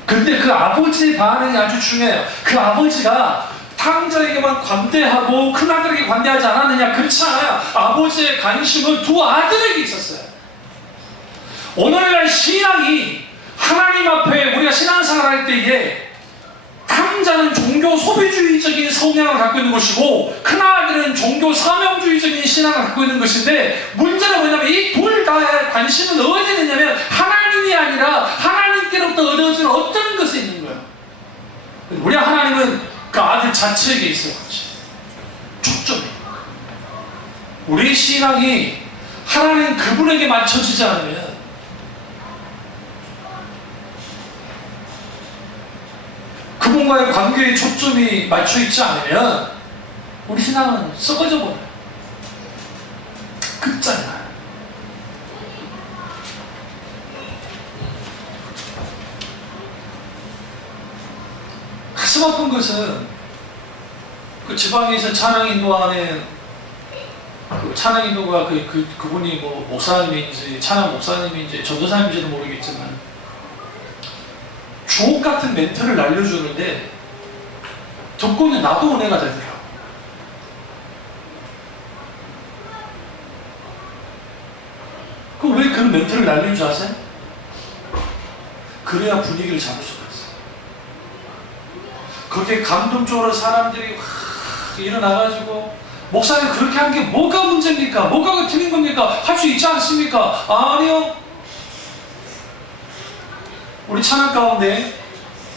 그런데 그 아버지의 반응이 아주 중요해요. 그 아버지가 탕자에게만 관대하고 큰아들에게 관대하지 않았느냐? 그렇지 않아요. 아버지의 관심은 두 아들에게 있었어요. 오늘날 신앙이 하나님 앞에 우리가 신앙생활 할 때에 탕자는 종교 소비주의적인 성향을 갖고 있는 것이고, 큰아들은 종교 사명주의적인 신앙을 갖고 있는 것인데, 문제는 뭐냐면 이 둘 다의 관심은 어디에 있느냐면 하나님이 아니라 하나님께로부터 얻어지는 어떤 것에 있는 거예요. 우리 하나님은 그 아들 자체에게 있어요. 초점이. 우리 신앙이 하나님 그분에게 맞춰지지 않으면, 그분과의 관계에 초점이 맞춰있지 않으면 우리 신앙은 썩어져 버려요. 끝장이 나요. 가슴 아픈 것은 그 지방에서 찬양 인도하는 그 찬양 인도가 그분이 뭐 목사님인지 찬양 목사님인지 전도사님인지는 모르겠지만 주옥 같은 멘트를 날려주는데 듣고는 나도 은혜가 되더라고. 그럼 왜 그런 멘트를 날리는 줄 아세요? 그래야 분위기를 잡을 수가 있어요. 그렇게 감동적으로 사람들이 일어나가지고 목사님 그렇게 한 게 뭐가 문제입니까? 뭐가 틀린 겁니까? 할 수 있지 않습니까? 아니요. 우리 찬양 가운데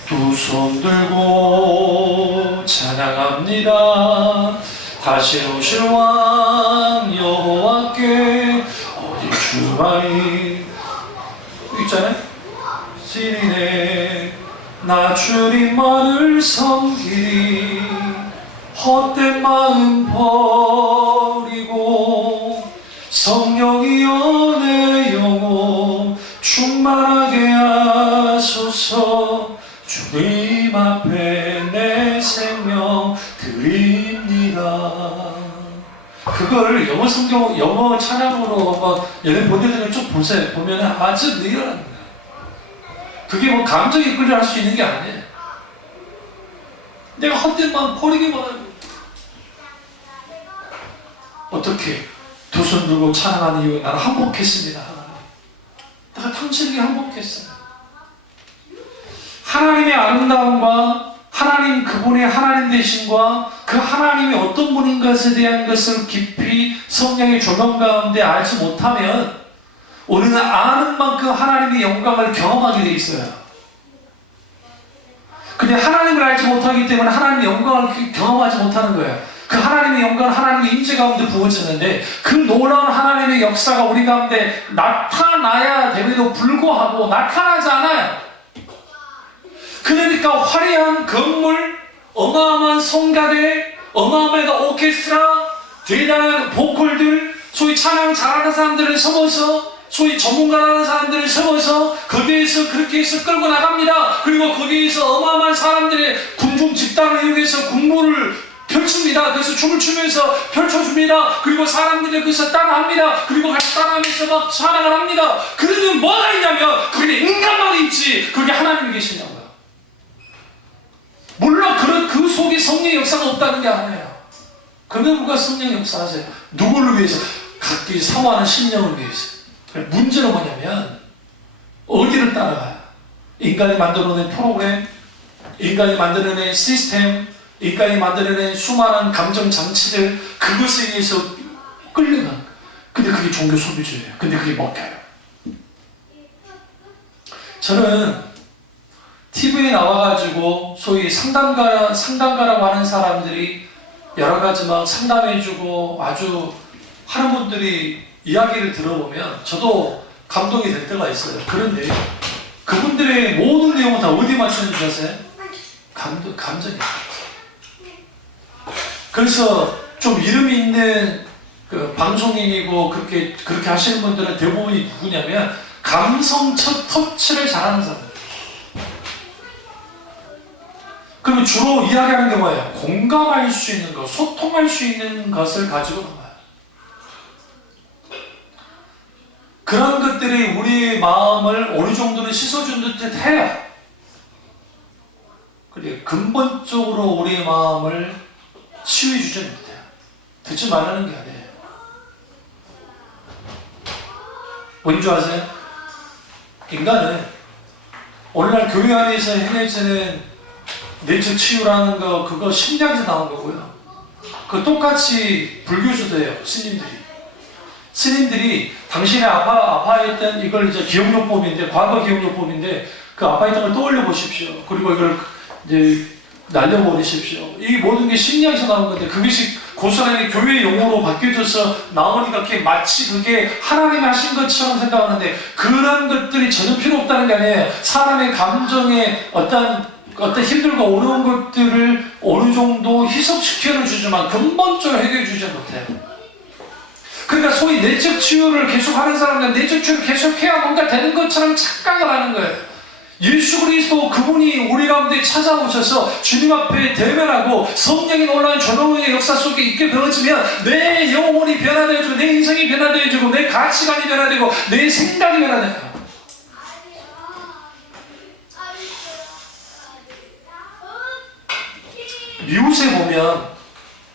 두 손 들고 찬양합니다. 다시 오실 왕 여호와께 어디 주마이 있잖아요. 시리네 나 주님만을 섬기리 헛된 마음 버리고 성령이여 내 영혼 충만하게 하소서. 주님 앞에 내 생명 드립니다. 그걸 영어 성경, 영어 찬양으로 막 예를 보내드리면 좀 보세요. 보면 아주 리얼합니다. 그게 뭐 감정이 끌려 할 수 있는 게 아니에요. 내가 헛된 마음 버리기만 하고 어떻게 두 손 들고 찬양하는 이유 나는 항복했습니다. 내가 당신에게 항복했어요. 하나님의 아름다움과 하나님 그분의 하나님 되심과 그 하나님이 어떤 분인 것에 대한 것을 깊이 성령의 조명 가운데 알지 못하면 우리는 아는 만큼 하나님의 영광을 경험하게 돼 있어요. 근데 하나님을 알지 못하기 때문에 하나님의 영광을 경험하지 못하는 거예요. 그 하나님의 영광은 하나님의 임재 가운데 부어지는데 그 놀라운 하나님의 역사가 우리 가운데 나타나야 됨에도 불구하고 나타나지 않아요. 그러니까 화려한 건물, 어마어마한 성가대, 어마어마한 오케스트라, 대단한 보컬들, 소위 찬양 잘하는 사람들을 세워서, 소위 전문가라는 사람들을 세워서 거기에서 그렇게 해서 끌고 나갑니다. 그리고 거기에서 어마어마한 사람들의 군중 집단을 이용해서 군무를 펼칩니다. 그래서 춤을 추면서 펼쳐줍니다. 그리고 사람들이 거기서 따라합니다. 그리고 같이 따라하면서 막 찬양을 합니다. 그러면 뭐가 있냐면 그게 인간만 있지 그게 하나님이 계시냐고요. 물론 그 속에 성령의 역사가 없다는 게 아니에요. 그러면 누가 성령 역사하세요? 누구를 위해서? 각기 사모하는 심령을 위해서. 문제는 뭐냐면 어디를 따라가요? 인간이 만들어낸 프로그램, 인간이 만들어낸 시스템, 인간이 만들어낸 수많은 감정 장치들, 그것에 의해서 끌려간. 근데 그게 종교 소비주의예요. 근데 그게 먹혀요. 저는 TV에 나와가지고 소위 상담가라고 하는 사람들이 여러 가지 막 상담해주고 아주 하는 분들이 이야기를 들어보면 저도 감동이 될 때가 있어요. 그런데 그분들의 모든 내용은 다 어디 맞추는 줄 아세요? 감정이에요. 그래서 좀 이름이 있는 그 방송인이고 그렇게 하시는 분들은 대부분이 누구냐면 감성 터치를 잘하는 사람들. 그러면 주로 이야기하는 게 뭐예요? 공감할 수 있는 것, 소통할 수 있는 것을 가지고 나와요. 그런 것들이 우리의 마음을 어느 정도는 씻어준 듯 해요. 그리고 근본적으로 우리의 마음을 치유해주지 못해요. 듣지 말라는 게 아니에요. 뭔 줄 아세요? 인간은 오늘날 교회 안에서 행해지는 내적 치유라는 거, 그거 심리학에서 나온 거고요. 그 똑같이 불교에서도 해요. 스님들이 당신의 아파했던 이걸 이제 기억요법인데, 과거 기억요법인데, 그 아파했던 걸 떠올려 보십시오. 그리고 이걸 이제 날려버리십시오. 이 모든 게 심리학에서 나온 건데, 그것이 고스란히 교회 용어로 바뀌어져서 나오니까 그게 마치 그게 하나님이 하신 것처럼 생각하는데, 그런 것들이 전혀 필요 없다는 게 아니에요. 사람의 감정에 어떤 힘들고 어려운 것들을 어느 정도 희석시켜는 주지만 근본적으로 해결해 주지 못해요. 그러니까 소위 내적 치유를 계속하는 사람은 내적 치유를 계속해야 뭔가 되는 것처럼 착각을 하는 거예요. 예수 그리스도 그분이 우리 가운데 찾아오셔서 주님 앞에 대면하고 성령이 놀라운 조명의 역사 속에 있게 되어지면 내 영혼이 변화되어지고 내 인생이 변화되어지고 내 가치관이 변화되고 내 생각이 변화돼요. 미우새 보면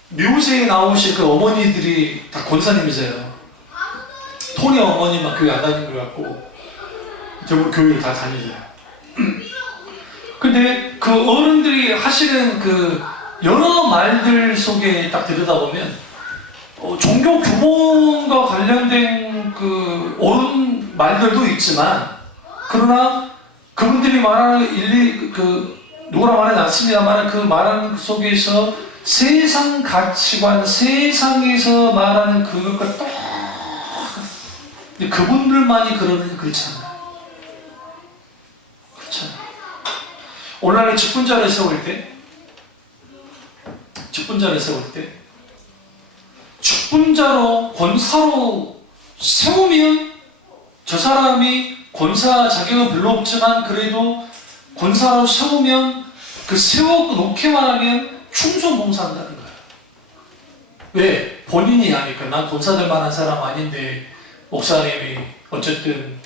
미우새에 나오실 그 어머니들이 다 권사님이세요. 토니 어머니만 교회 안 다니는 것 같고 대부분 교회를 다 다니세요. 근데 그 어른들이 하시는 그 여러 말들 속에 딱 들여다보면 종교 규범과 관련된 그 옳은 말들도 있지만, 그러나 그분들이 말하는 누구라 말하지 않습니다만 그 말하는 속에서 세상 가치관, 세상에서 말하는 그것과 똑같아요. 근데 그분들만이 그러는 그렇잖아요. 오늘날 직분자를 세울 때 직분자로 권사로 세우면 저 사람이 권사 자격은 별로 없지만 그래도 권사로 세우면 그 세워놓기만 하면 충성봉사한다는 거예요. 왜? 본인이 하니까. 난 권사 될 만한 사람 아닌데 목사님이 어쨌든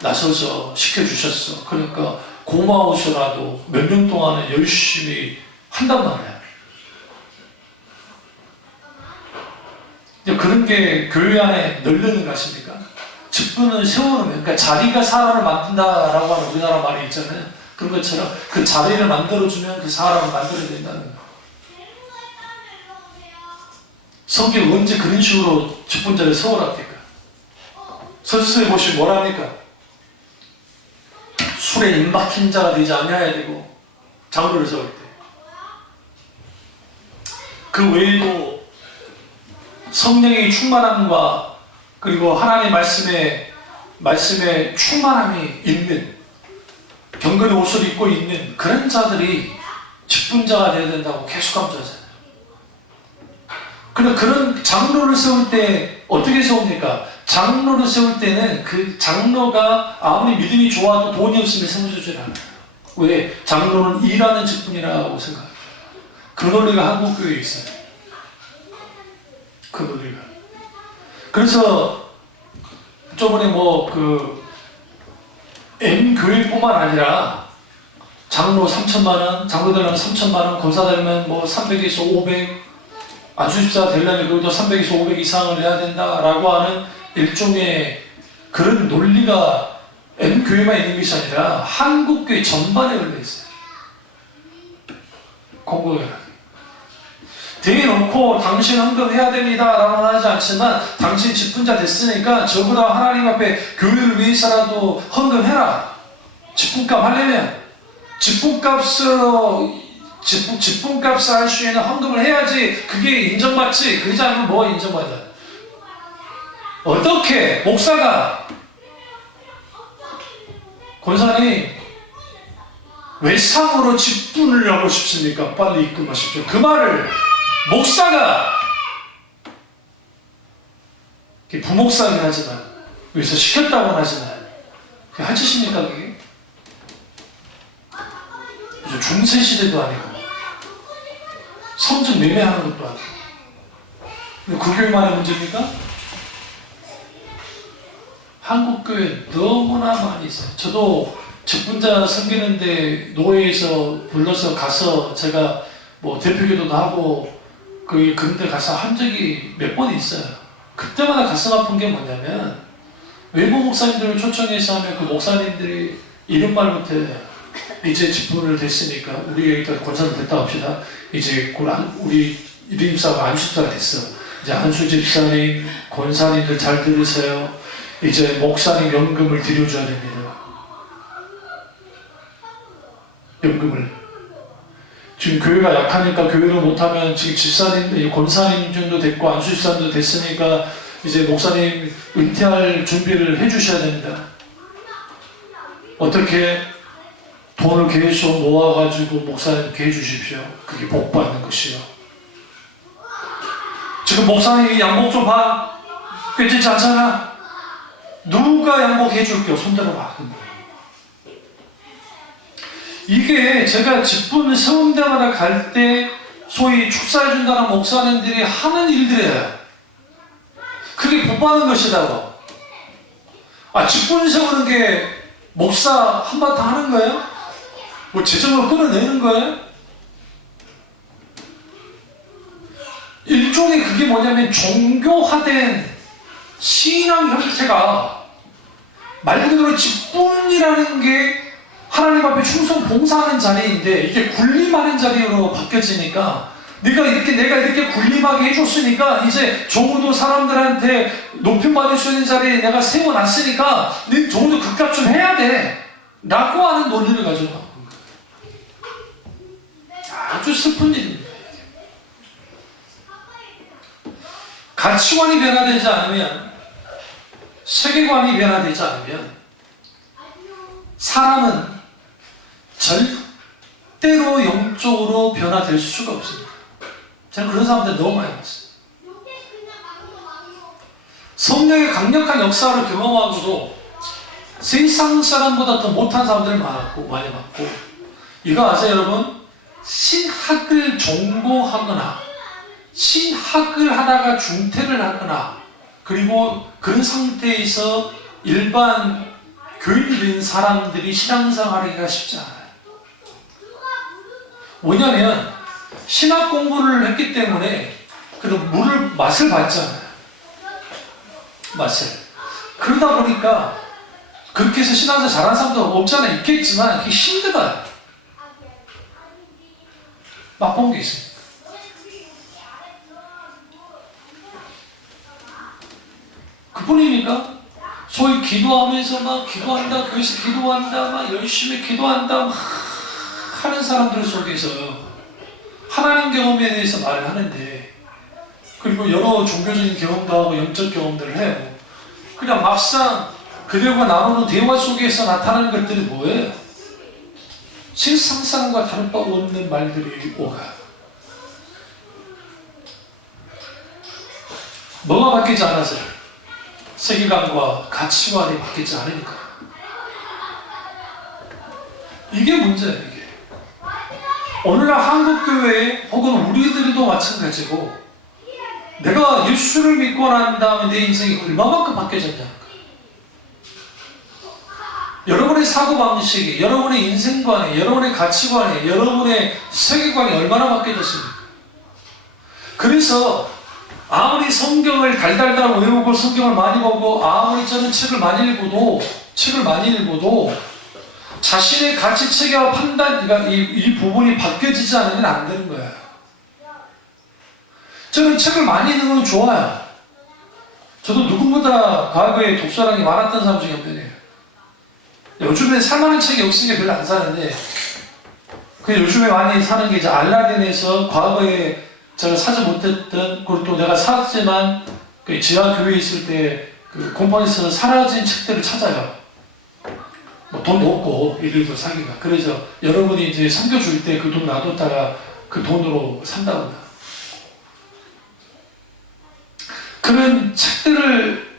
나서서 시켜주셨어. 그러니까 고마워서라도 몇 년 동안은 열심히 한단 말이야. 그런 게 교회 안에 널르는 것입니까? 직분을 세워놓으면, 그러니까 자리가 사람을 만든다라고 하는 우리나라 말이 있잖아요. 그런 것처럼 그 자리를 만들어주면 그 사람을 만들어야 된다는 거예요. 성경 언제 그런 식으로 직분자를 세워놨을까? 서술서에 보시면 뭐라 합니까? 술에 임박힌 자가 되지 아니해야 되고, 장로를 세울 때. 그 외에도 성령의 충만함과 그리고 하나님의 말씀에 충만함이 있는, 경건의 옷을 입고 있는 그런 자들이 직분자가 되어야 된다고 계속 강조하잖아요. 그런데 그런 장로를 세울 때 어떻게 세웁니까? 장로를 세울 때는 그 장로가 아무리 믿음이 좋아도 돈이 없으면 세워주질 않아요. 왜? 장로는 일하는 직분이라고 생각해요. 그 논리가 한국교회에 있어요. 그 논리가. 그래서 저번에 M교회뿐만 아니라 장로 3천만원, 장로 되려면 3천만원, 권사 되려면 300에서 500, 안수집사 되려면 그것도 300에서 500 이상을 해야 된다라고 하는 일종의 그런 논리가 M교회만 있는 것이 아니라 한국교회 전반에 걸려 있어요. 공고회라. 대놓고 당신 헌금해야 됩니다 라고 하지 않지만, 당신 직분자 됐으니까 저보다 하나님 앞에 교회를 위해서라도 헌금해라. 직분값 하려면 직분값을 할 수 있는 헌금을 해야지 그게 인정받지. 그러지 않으면 뭐가 인정받아? 어떻게 목사가 권사님 외상으로 직분을 하고 싶습니까? 빨리 입금하십시오. 그 말을 목사가, 부목사긴 하지만 여기서 시켰다고는 하지만 그게 할 짓입니까 그게? 중세시대도 아니고 성전 매매하는 것도 아니고, 그 교회만의 문제입니까? 한국교회 너무나 많이 있어요. 저도 직분자 섬기는데 노회에서 불러서 가서 제가 대표기도도 하고 그런데 가서 한 적이 몇 번 있어요. 그때마다 가슴 아픈 게 뭐냐면, 외부 목사님들을 초청해서 하면 그 목사님들이 이런 말 못해요. 이제 직분을 됐으니까 우리 권사도 됐다 합시다. 이제 우리 이림사가 안수사가 됐어. 이제 안수 집사님, 권사님들 잘 들으세요. 이제 목사님 연금을 드려줘야 됩니다. 연금을. 지금 교회가 약하니까 교회를 못하면 지금 집사님, 권사님 정도 됐고 안수 집사님도 됐으니까 이제 목사님 은퇴할 준비를 해주셔야 됩니다. 어떻게 돈을 계속 모아가지고 목사님께 해주십시오. 그게 복 받는 것이요. 지금 목사님이 양복 좀 봐. 꿰지지 않잖아. 누가 양복해 줄게요? 손들어봐. 이게 제가 직분을 세운 데마다 갈 때 소위 축사해준다는 목사님들이 하는 일들이에요. 그게 복 받는 것이라고. 직분 세우는 게 목사 한바탕 하는 거예요? 뭐 재정을 끌어내는 거예요? 일종의 그게 뭐냐면 종교화된 신앙 형태가 말 그대로 직분이라는 게 하나님 앞에 충성 봉사하는 자리인데 이게 군림하는 자리로 바뀌어지니까 내가 이렇게 군림하게 해줬으니까 이제 적어도 사람들한테 높임 받을 수 있는 자리에 내가 세워놨으니까 내 적어도 그값 좀 해야 돼 라고 하는 논리를 가지고 나오는 거예요. 아주 슬픈 일입니다. 가치관이 변화되지 않으면, 세계관이 변화되지 않으면 사람은 절대로 영적으로 변화될 수가 없습니다. 저는 그런 사람들 너무 많이 봤어요. 성령의 강력한 역사를 경험하고도 세상 사람보다 더 못한 사람들 많이 봤고, 이거 아세요 여러분? 신학을 전공하거나 신학을 하다가 중퇴를 하거나 그리고 그런 상태에서 일반 교인이 된 사람들이 신앙생활하기가 쉽지 않아요. 왜냐하면 신학 공부를 했기 때문에 그런 맛을 봤잖아요. 맛을. 그러다 보니까 그렇게 해서 신앙생활 잘하는 사람도 없잖아 있겠지만 그게 힘들어요. 맛본 게 있어요. 그뿐입니까? 소위 기도하면서 막 기도한다, 교회에서 기도한다, 막 열심히 기도한다 막 하는 사람들 속에서 하나님 경험에 대해서 말을 하는데, 그리고 여러 종교적인 경험도 하고 영적 경험들을 해요. 그냥 막상 그들과 나누는 대화 속에서 나타나는 것들이 뭐예요? 실상상과 다를 바 없는 말들이 오가요. 뭐가 바뀌지 않았어요? 세계관과 가치관이 바뀌지 않으니까. 이게 문제예요. 이게. 오늘날 한국교회 혹은 우리들도 마찬가지고 내가 예수를 믿고 난 다음에 내 인생이 얼마만큼 바뀌어졌냐는 거예요. 여러분의 사고방식이, 여러분의 인생관이, 여러분의 가치관이, 여러분의 세계관이 얼마나 바뀌어졌습니까? 그래서 아무리 성경을 달달달 외우고 성경을 많이 보고 아무리 저는 책을 많이 읽어도 자신의 가치 체계와 판단, 그러니까 이 부분이 바뀌어지지 않으면 안 되는 거예요. 저는 책을 많이 읽는 건 좋아요. 저도 누구보다 과거에 독서량이 많았던 사람 중에 한 편이에요. 요즘에 살만한 책이 없으니까 별로 안 사는데, 요즘에 많이 사는 게 이제 알라딘에서 과거에 제가 사지 못했던, 그리고 또 내가 샀지만 지하교회에 있을 때 그 공방에서 사라진 책들을 찾아요. 뭐 돈도 없고 이들도 사기가. 그래서 여러분이 이제 섬겨줄 때 그 돈 놔뒀다가 그 돈으로 산다고 합니다. 그런 책들을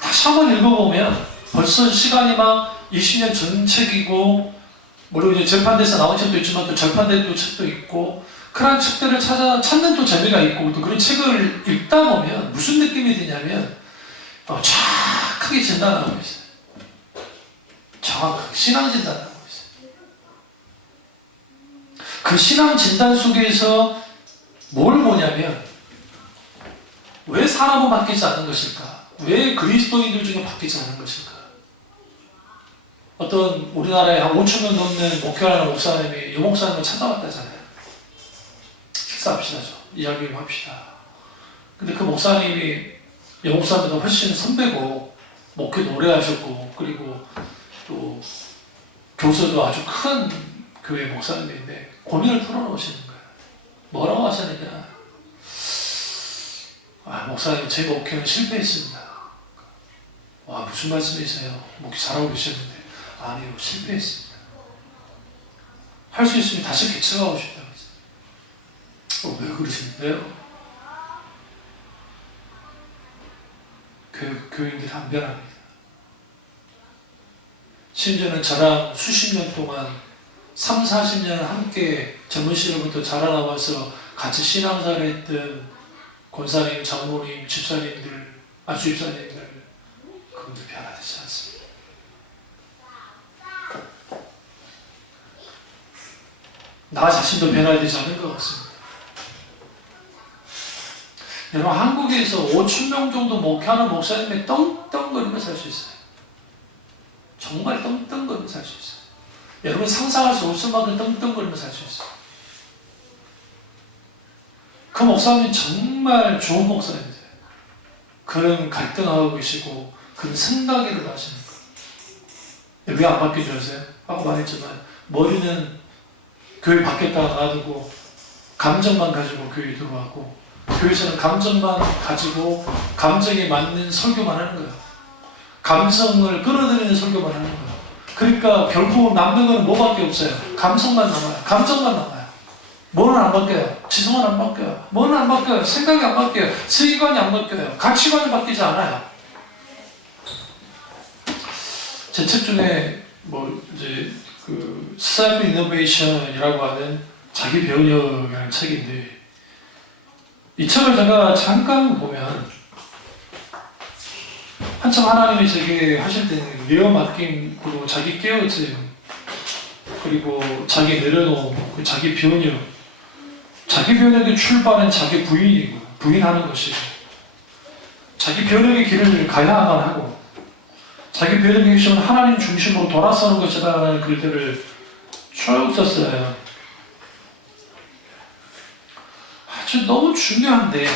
다시 한번 읽어보면 벌써 시간이 막 20년 전 책이고, 물론 이제 재판돼서 나온 책도 있지만 또 절판된 책도 있고, 그런 책들을 찾는 또 재미가 있고, 또 그런 책을 읽다 보면 무슨 느낌이 드냐면 정확하게 진단하고 있어요. 정확하게 신앙 진단하고 있어요. 그 신앙 진단 속에서 뭘 보냐면, 왜 사람은 바뀌지 않는 것일까? 왜 그리스도인들 중에 바뀌지 않는 것일까? 어떤 우리나라에 한 5천 명 넘는 목회하는 목사님이 여 목사님을 찾아왔다잖아요. 식사합시다. 이야기 좀 합시다. 근데 그 목사님이 여 목사님보다 훨씬 선배고 목회도 오래 하셨고 그리고 또 교수도 아주 큰 교회 목사님인데 고민을 털어놓으시는 거예요. 뭐라고 하시느냐. 목사님 제 목회는 실패했습니다. 와 무슨 말씀이세요? 목회 잘하고 계셨는데. 아니요 실패했습니다. 할 수 있으면 다시 개척하고 싶다고 했어요. 왜 그러시는데요? 교인들이 안 변합니다. 심지어는 저랑 수십 년 동안 3, 40년을 함께 젊은 시절부터 자라나와서 같이 신앙생활을 했던 권사님, 장모님, 집사님들, 주입사님들 그분들 변화되지 않습니다. 나 자신도 변화되지 않은 것 같습니다. 여러분 한국에서 5천 명 정도 목회하는 목사님이 떵떵거리며 살 수 있어요. 정말 떵떵거리며 살 수 있어요. 여러분 상상할 수 없을 만큼 떵떵거리며 살 수 있어요. 그 목사님 정말 좋은 목사님이세요. 그런 갈등하고 계시고 그런 생각을 하시는 거예요. 왜 안 바뀌는 줄 아세요? 아까 말했지만 머리는 교회 바뀌었다가 놔두고 감정만 가지고 교회에 들어왔고 교회에서는 감정만 가지고 감정에 맞는 설교만 하는 거예요. 감성을 끌어들이는 설교만 하는 거예요. 그러니까 결국 남는 건 뭐밖에 없어요. 감성만 남아요. 감정만 남아요. 뭐는 안 바뀌어요. 지성은 안 바뀌어요. 뭐는 안 바뀌어요. 생각이 안 바뀌어요. 세계관이 안 바뀌어요. 가치관이 바뀌지 않아요. 제 책 중에 이제 그 Self Innovation이라고 하는 자기 변혁이라는 책인데 이 책을 제가 잠깐 보면 한참 하나님이 제게 하실 때는 내어 맡김으로 자기 깨어짐 그리고 자기 내려놓음 자기 변혁 자기 변혁의 출발은 자기 부인이고 부인하는 것이고 자기 변혁의 길을 가야만 하고 자기 변혁의 기준은 하나님 중심으로 돌아서는 것이다 라는 글들을 쭉 썼어요. 아주 너무 중요한데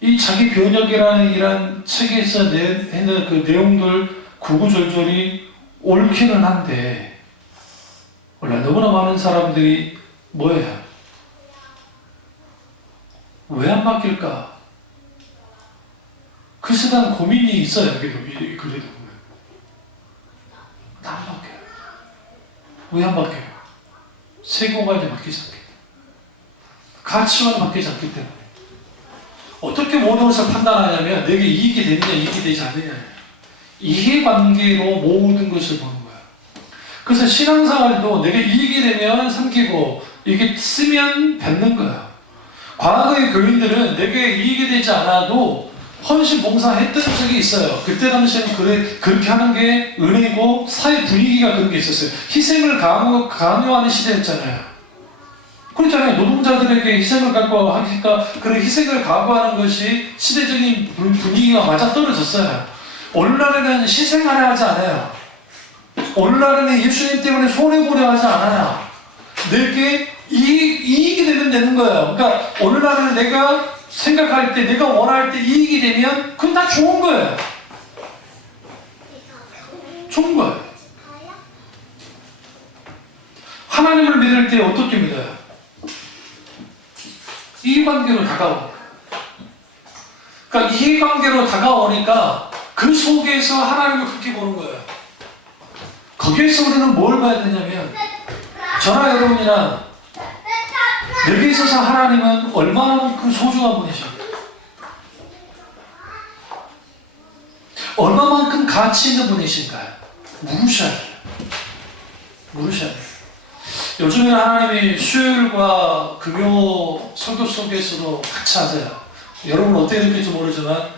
이 자기 변혁이라는 이런 책에서 내는 그 내용들 구구절절이 옳기는 한데 원래 너무나 많은 사람들이 뭐예요? 왜 안 바뀔까? 글쎄 난 고민이 있어요. 여기도 그래도 보면 안 바뀌어요. 왜 안 바뀌어요? 세계관이 바뀌지 않기 때문에 가치관이 바뀌지 않기 때문에 어떻게 모든 것을 판단하냐면 내게 이익이 되느냐 이익이 되지 않느냐 이해관계로 모든 것을 보는 거예요. 그래서 신앙생활도 내게 이익이 되면 삼키고 이게 쓰면 뱉는 거예요. 과거의 교인들은 내게 이익이 되지 않아도 헌신 봉사했던 적이 있어요. 그때 당시에는 그렇게 하는 게 은혜고 사회 분위기가 그런 게 있었어요. 희생을 강요하는 시대였잖아요. 그렇잖아요. 노동자들에게 희생을 갖고 하니까 그런 희생을 각오하는 것이 시대적인 분위기가 맞아떨어졌어요. 오늘날에는 희생하려 하지 않아요. 오늘날에는 예수님 때문에 손해보려 하지 않아요. 내게 이익이 되면 되는 거예요. 그러니까 오늘날에는 내가 생각할 때, 내가 원할 때 이익이 되면 그건 다 좋은 거예요. 좋은 거예요. 하나님을 믿을 때 어떻게 믿어요? 이해관계로 다가오니까. 그러니까 이해관계로 다가오니까 그 속에서 하나님을 그렇게 보는 거예요. 거기에서 우리는 뭘 봐야 되냐면 저나 여러분이나 내게 있어서 하나님은 얼마만큼 소중한 분이십니까? 얼마만큼 가치 있는 분이신가요? 물으셔야 돼요. 물으셔야 돼요. 요즘에는 하나님이 수요일과 금요 설교 속에서도 같이 하세요. 여러분 어떻게 느낄지 모르지만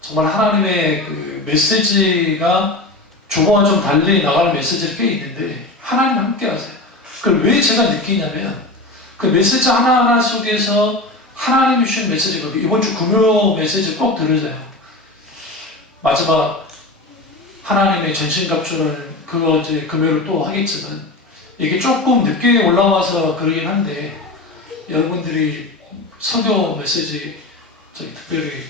정말 하나님의 그 메시지가 주보와 좀 달리 나가는 메시지가 꽤 있는데 하나님 함께 하세요. 그걸 왜 제가 느끼냐면 그 메시지 하나하나 속에서 하나님이 주신 메시지거든요. 이번 주 금요 메시지 꼭 들으세요. 마지막 하나님의 전신갑주를 그거 이제 금요일 또 하겠지만 이게 조금 늦게 올라와서 그러긴 한데 여러분들이 설교 메시지 저기 특별히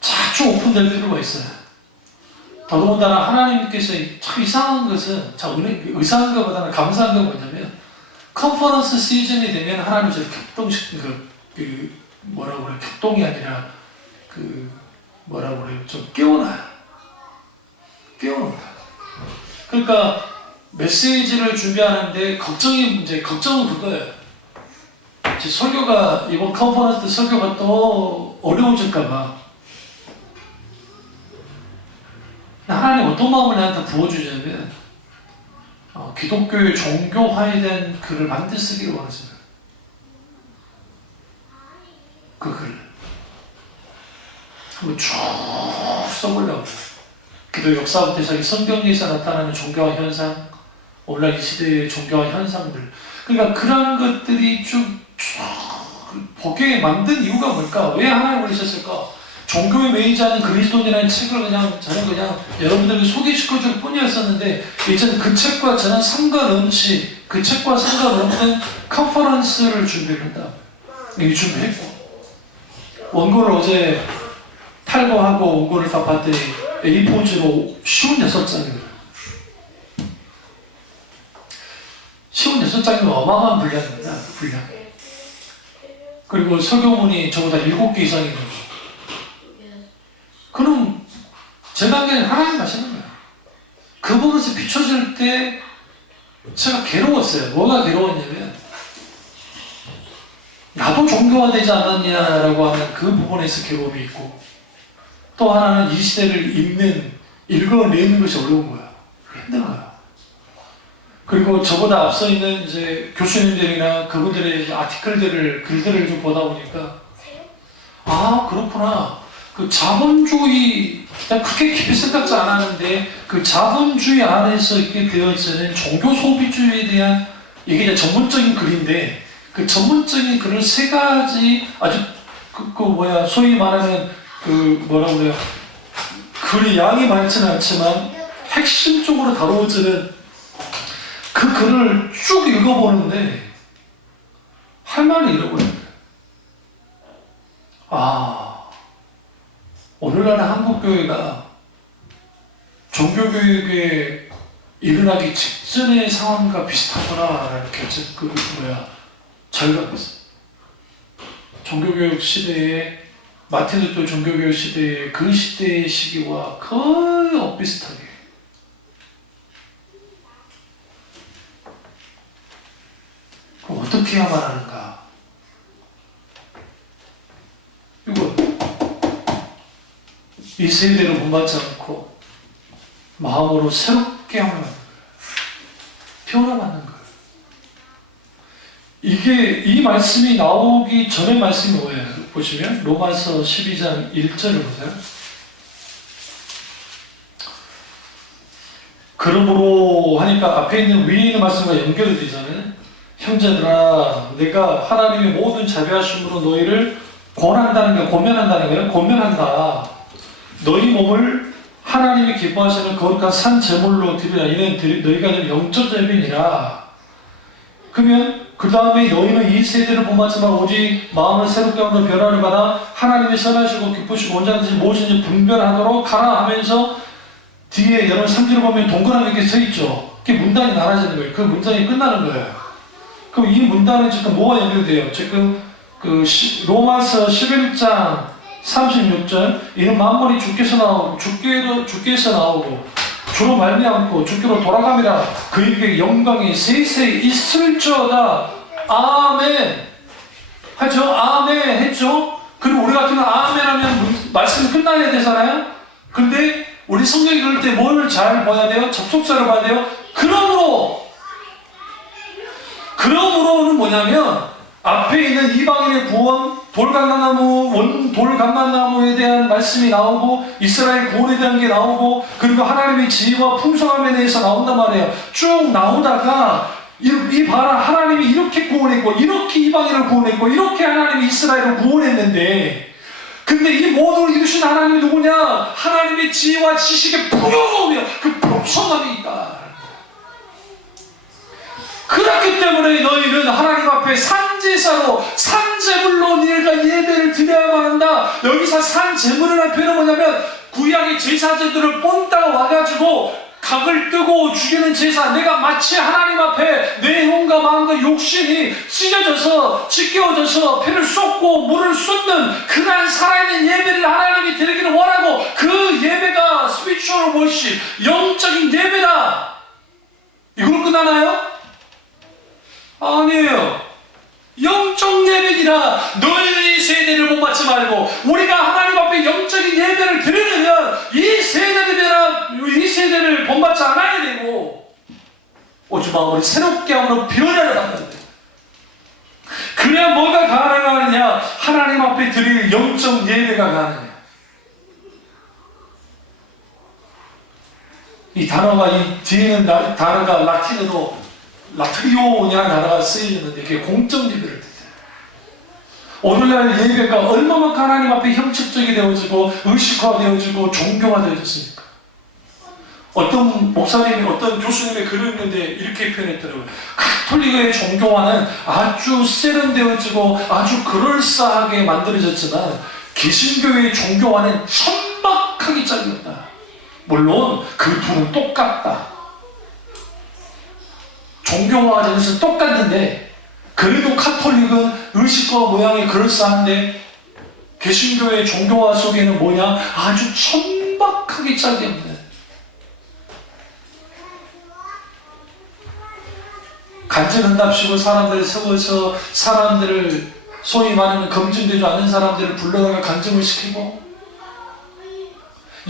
자주 오픈될 필요가 있어요. 더더군다나 하나님께서 참 이상한 것은 참 의상한 것보다는 감사한 건 뭐냐면 컨퍼런스 시즌이 되면 하나님이 저를 격동시키는 뭐라고 그래, 격동이 아니라 뭐라고 그래요, 좀 깨워놔요. 그러니까 메시지를 준비하는데 걱정은 그거예요. 제 설교가 이번 컨퍼런스 설교가 또 어려워질까봐. 하나님 어떤 마음을 나한테 부어주냐면 기독교의 종교화에 대한 글을 만들 쓰기를 원하십니다. 그 글을 한번 쭉 써보려고. 기도 역사부터 시작해 성경에서 나타나는 종교화 현상, 오늘날 이 시대의 종교화 현상들. 그러니까 그런 것들이 쭉 보게 만든 이유가 뭘까? 왜 하나님 그러셨을까? 종교에 매이지 않은 그리스도인이라는 책을 저는 그냥 여러분들에게 소개시켜줄 뿐이었었는데, 이제는 그 책과 저는 상관없이 그 책과 상관없는 컨퍼런스를 준비를 한다. 이게 준비했고, 원고를 어제 탈거하고 원고를 다 봤더니 A4지로 56장이에요. 56장이면 어마어마한 분량입니다. 분량. 그리고 설교문이 저보다 7개 이상인 거죠. 그럼 제 단계는 하나님 하시는 거예요. 그 부분에서 비춰질 때 제가 괴로웠어요. 뭐가 괴로웠냐면 나도 종교화되지 않았냐라고 하는 그 부분에서 괴로움이 있고, 또 하나는 이 시대를 읽어내는 것이 어려운 거예요. 힘든 거예요. 그리고 저보다 앞서 있는 이제 교수님들이나 그분들의 글들을 좀 보다 보니까, 아, 그렇구나. 그 자본주의, 그렇게 깊이 생각지 않았는데, 그 자본주의 안에서 있게 되어 있는 종교 소비주의에 대한, 이게 이제 전문적인 글인데, 그 전문적인 글을 3가지 아주, 소위 말하는, 뭐라고 그래요. 글이 양이 많지는 않지만, 핵심적으로 다루어지는 그 글을 쭉 읽어보는데, 할 말을 잃어버려요. 오늘날의 한국교회가 종교교육에 일어나기 직전의 상황과 비슷하구나라는 자유가 있어요. 종교교육 시대에, 마틴 루터 종교교육 시대에 그 시대의 시기와 거의 엇비슷하게. 그럼 어떻게 해야만 하는가? 이거 이 세대로 본받지 않고 마음으로 새롭게 하는 거예요. 변화받는 거예요. 이 말씀이 나오기 전에 말씀이 뭐예요? 보시면 로마서 12장 1절을 보세요. 그러므로 하니까 앞에 있는 위에 있는 말씀과 연결이 되잖아요. 형제들아, 내가 하나님의 모든 자비하심으로 너희를 고면한다. 고면한다. 너희 몸을 하나님이 기뻐하시는 거룩한 산 제물로 드리라. 이는 너희가 늘 영적 예배니라. 그러면 그 다음에 너희는 이 세대를 본받지만 오직 마음을 새롭게 하는 변화를 받아 하나님이 선하시고 기쁘시고 온전하신 무엇인지 분별하도록 하라 하면서, 뒤에 여러분 3절을 보면 동그라미 이렇게 서있죠. 그게 문단이 나눠지는 거예요. 그 문단이 끝나는 거예요. 그럼 이 문단은 지금 뭐가 연결돼요? 지금 로마서 11장 36절, 이는 만물이 주께서 나오고 주로 말미암고 주께로 돌아감이라. 그에게 영광이 세세히 있을지어다. 아멘 하죠. 아멘 했죠. 그리고 우리 같은 경우는 아멘 하면 말씀이 끝나야 되잖아요. 근데 우리 성경이 그럴 때 뭘 잘 봐야 돼요? 접속사를 봐야 돼요. 그러므로는 뭐냐면, 앞에 있는 이방인의 구원, 돌감람나무에 대한 말씀이 나오고, 이스라엘 구원에 대한 게 나오고, 그리고 하나님의 지혜와 풍성함에 대해서 나온단 말이에요. 쭉 나오다가, 이 봐라, 하나님이 이렇게 구원했고, 이렇게 이방인을 구원했고, 이렇게 하나님이 이스라엘을 구원했는데, 근데 이 모든 걸 이루신 하나님이 누구냐? 하나님의 지혜와 지식의 풍요로우며 그 풍성함이 있다. 그렇기 때문에 너희는 하나님 앞에 산제사로 산제물로 네가 예배를 드려야만 한다. 여기서 산제물이라는 표현은 뭐냐면 구약의 제사제들을 뽐따 와가지고 각을 뜨고 죽이는 제사, 내가 마치 하나님 앞에 내 혼과 마음과 욕심이 찢어져서 찢겨져서 피를 쏟고 물을 쏟는 그러한 살아있는 예배를 하나님이 드리기를 원하고, 그 예배가 스피리추얼 워십, 영적인 예배다. 이걸로 끝나나요? 아니에요. 영적 예배니라. 너희는 이 세대를 못 받지 말고, 우리가 하나님 앞에 영적인 예배를 드리려면 이 세대를 본받지 않아야 되고, 오직 마음을 새롭게 함으로 변화를 받아야 돼. 그래야 뭐가 가능하느냐? 하나님 앞에 드릴 영적 예배가 가능해. 이 단어가, 이 뒤에는 단어가 라틴어로 라트리오냐는 단어가 쓰이는데, 이게 공적 예배를 뜻해요. 오늘날 예배가 얼마만큼 하나님 앞에 형식적이 되어지고 의식화되어지고 종교화되어졌습니까? 어떤 목사님이, 어떤 교수님의 글을 읽는데 이렇게 표현했더라고요. 가톨릭의 종교화는 아주 세련되어지고 아주 그럴싸하게 만들어졌지만 개신교의 종교화는 천박하게 잘렸다. 물론 그 둘은 똑같다. 종교화가 되면서 똑같는데, 그래도 카톨릭은 의식과 모양이 그럴싸한데 개신교의 종교화 속에는 뭐냐? 아주 천박하게 짜게 없는, 간절한답시고 사람들을 세워서 사람들을, 소위 말하는 검증되지 않는 사람들을 불러다가 간증을 시키고,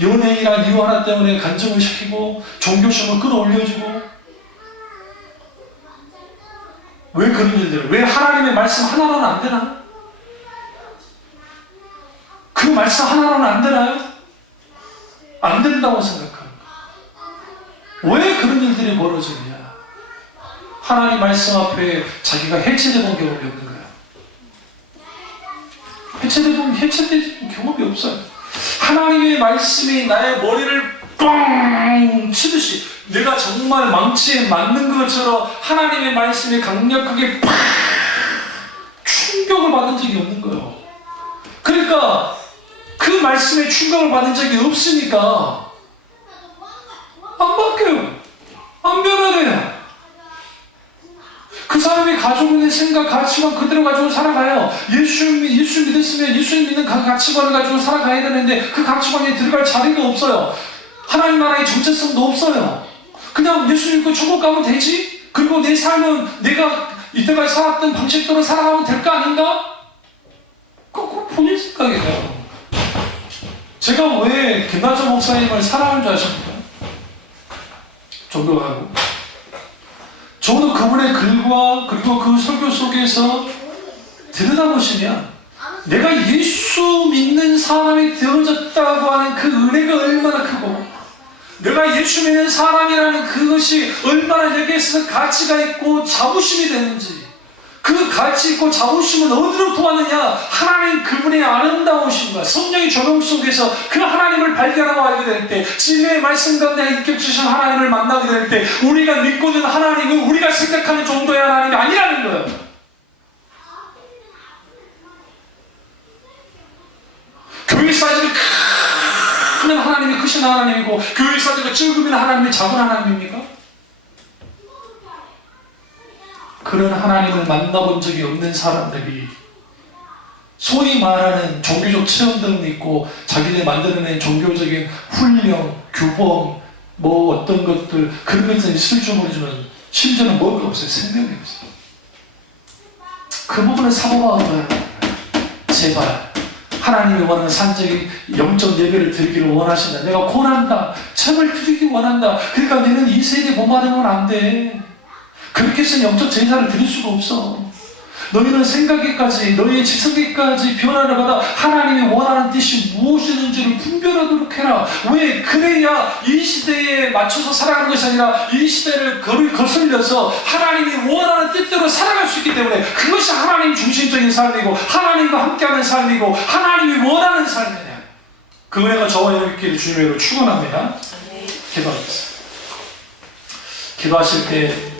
연예인이나 이유 하나 때문에 간증을 시키고 종교심을 끌어올려주고, 왜 그런 일들을, 왜 하나님의 말씀 하나로는 안 되나? 그 말씀 하나로는 안 되나요? 안 된다고 생각합니다. 왜 그런 일들이 벌어지느냐? 하나님 말씀 앞에 자기가 해체되는 경험이 없는 거예요. 해체된 경험이 없어요. 하나님의 말씀이 나의 머리를 뻥 치듯이, 내가 정말 망치에 맞는 것처럼 하나님의 말씀에 강력하게 팍 충격을 받은 적이 없는 거예요. 그러니까 그 말씀에 충격을 받은 적이 없으니까 안 바뀌어요. 안 변화돼요. 그 사람이 가지고 있는 생각, 가치관 그대로 가지고 살아가요. 예수 믿었으면 예수 믿는 그 가치관을 가지고 살아가야 되는데, 그 가치관에 들어갈 자리가 없어요. 하나님 나라의 정체성도 없어요. 그냥 예수 믿고 천국 가면 되지? 그리고 내 삶은 내가 이때까지 살았던 방식대로 살아가면 될 거 아닌가? 그거 본인 생각이에요. 제가 왜 김나정 목사님을 사랑하는 줄 아십니까? 존경하고, 저도 그분의 글과 그리고 그 설교 속에서 들여다보시면 내가 예수 믿는 사람이 되어졌다고 하는 그 은혜가 얼마나 크고, 내가 예수 믿는 사람이라는 그것이 얼마나 내게 있어서 가치가 있고 자부심이 되는지, 그 가치 있고 자부심은 어디로부터 왔느냐? 하나님 그분의 아름다우신가, 성령의 조명 속에서 그 하나님을 발견하고 알게 될 때, 진리의 말씀 가운데 인격주신 하나님을 만나게 될 때, 우리가 믿고 있는 하나님은 우리가 생각하는 정도의 하나님이 아니라는 거예요. 교회 사진은 큰 하나님이 크신 하나님이고, 교회 사진은 적으면 하나님이 작은 하나님입니까? 그런 하나님을 만나본 적이 없는 사람들이 소위 말하는 종교적 체험들은 있고, 자기들 만들어낸 종교적인 훈령, 규범, 뭐 어떤 것들, 그런 것은 있을 줄 모르지만 심지어는 뭐가 없어요. 생명이 없어요. 그 부분을 사모하고요. 제발 하나님이 원하는 산적인 영적 예배를 드리기를 원하신다. 내가 고난다, 참을 드리기 원한다. 그러니까 너는 이 세대에 본받으면 안 돼. 그렇게 해서 영적 제사를 드릴 수가 없어. 너희는 생각에까지, 너희의 지성에까지 변화를 받아 하나님이 원하는 뜻이 무엇이든지를 분별하도록 해라. 왜? 그래야 이 시대에 맞춰서 살아가는 것이 아니라 이 시대를 거슬려서 하나님이 원하는 뜻대로 살아갈 수 있기 때문에 그것이 하나님 중심적인 삶이고 하나님과 함께하는 삶이고 하나님이 원하는 삶이냐. 그 은혜가 저와 여러분께 주님으로 축원합니다. 기도하겠습니다. 기도하실 때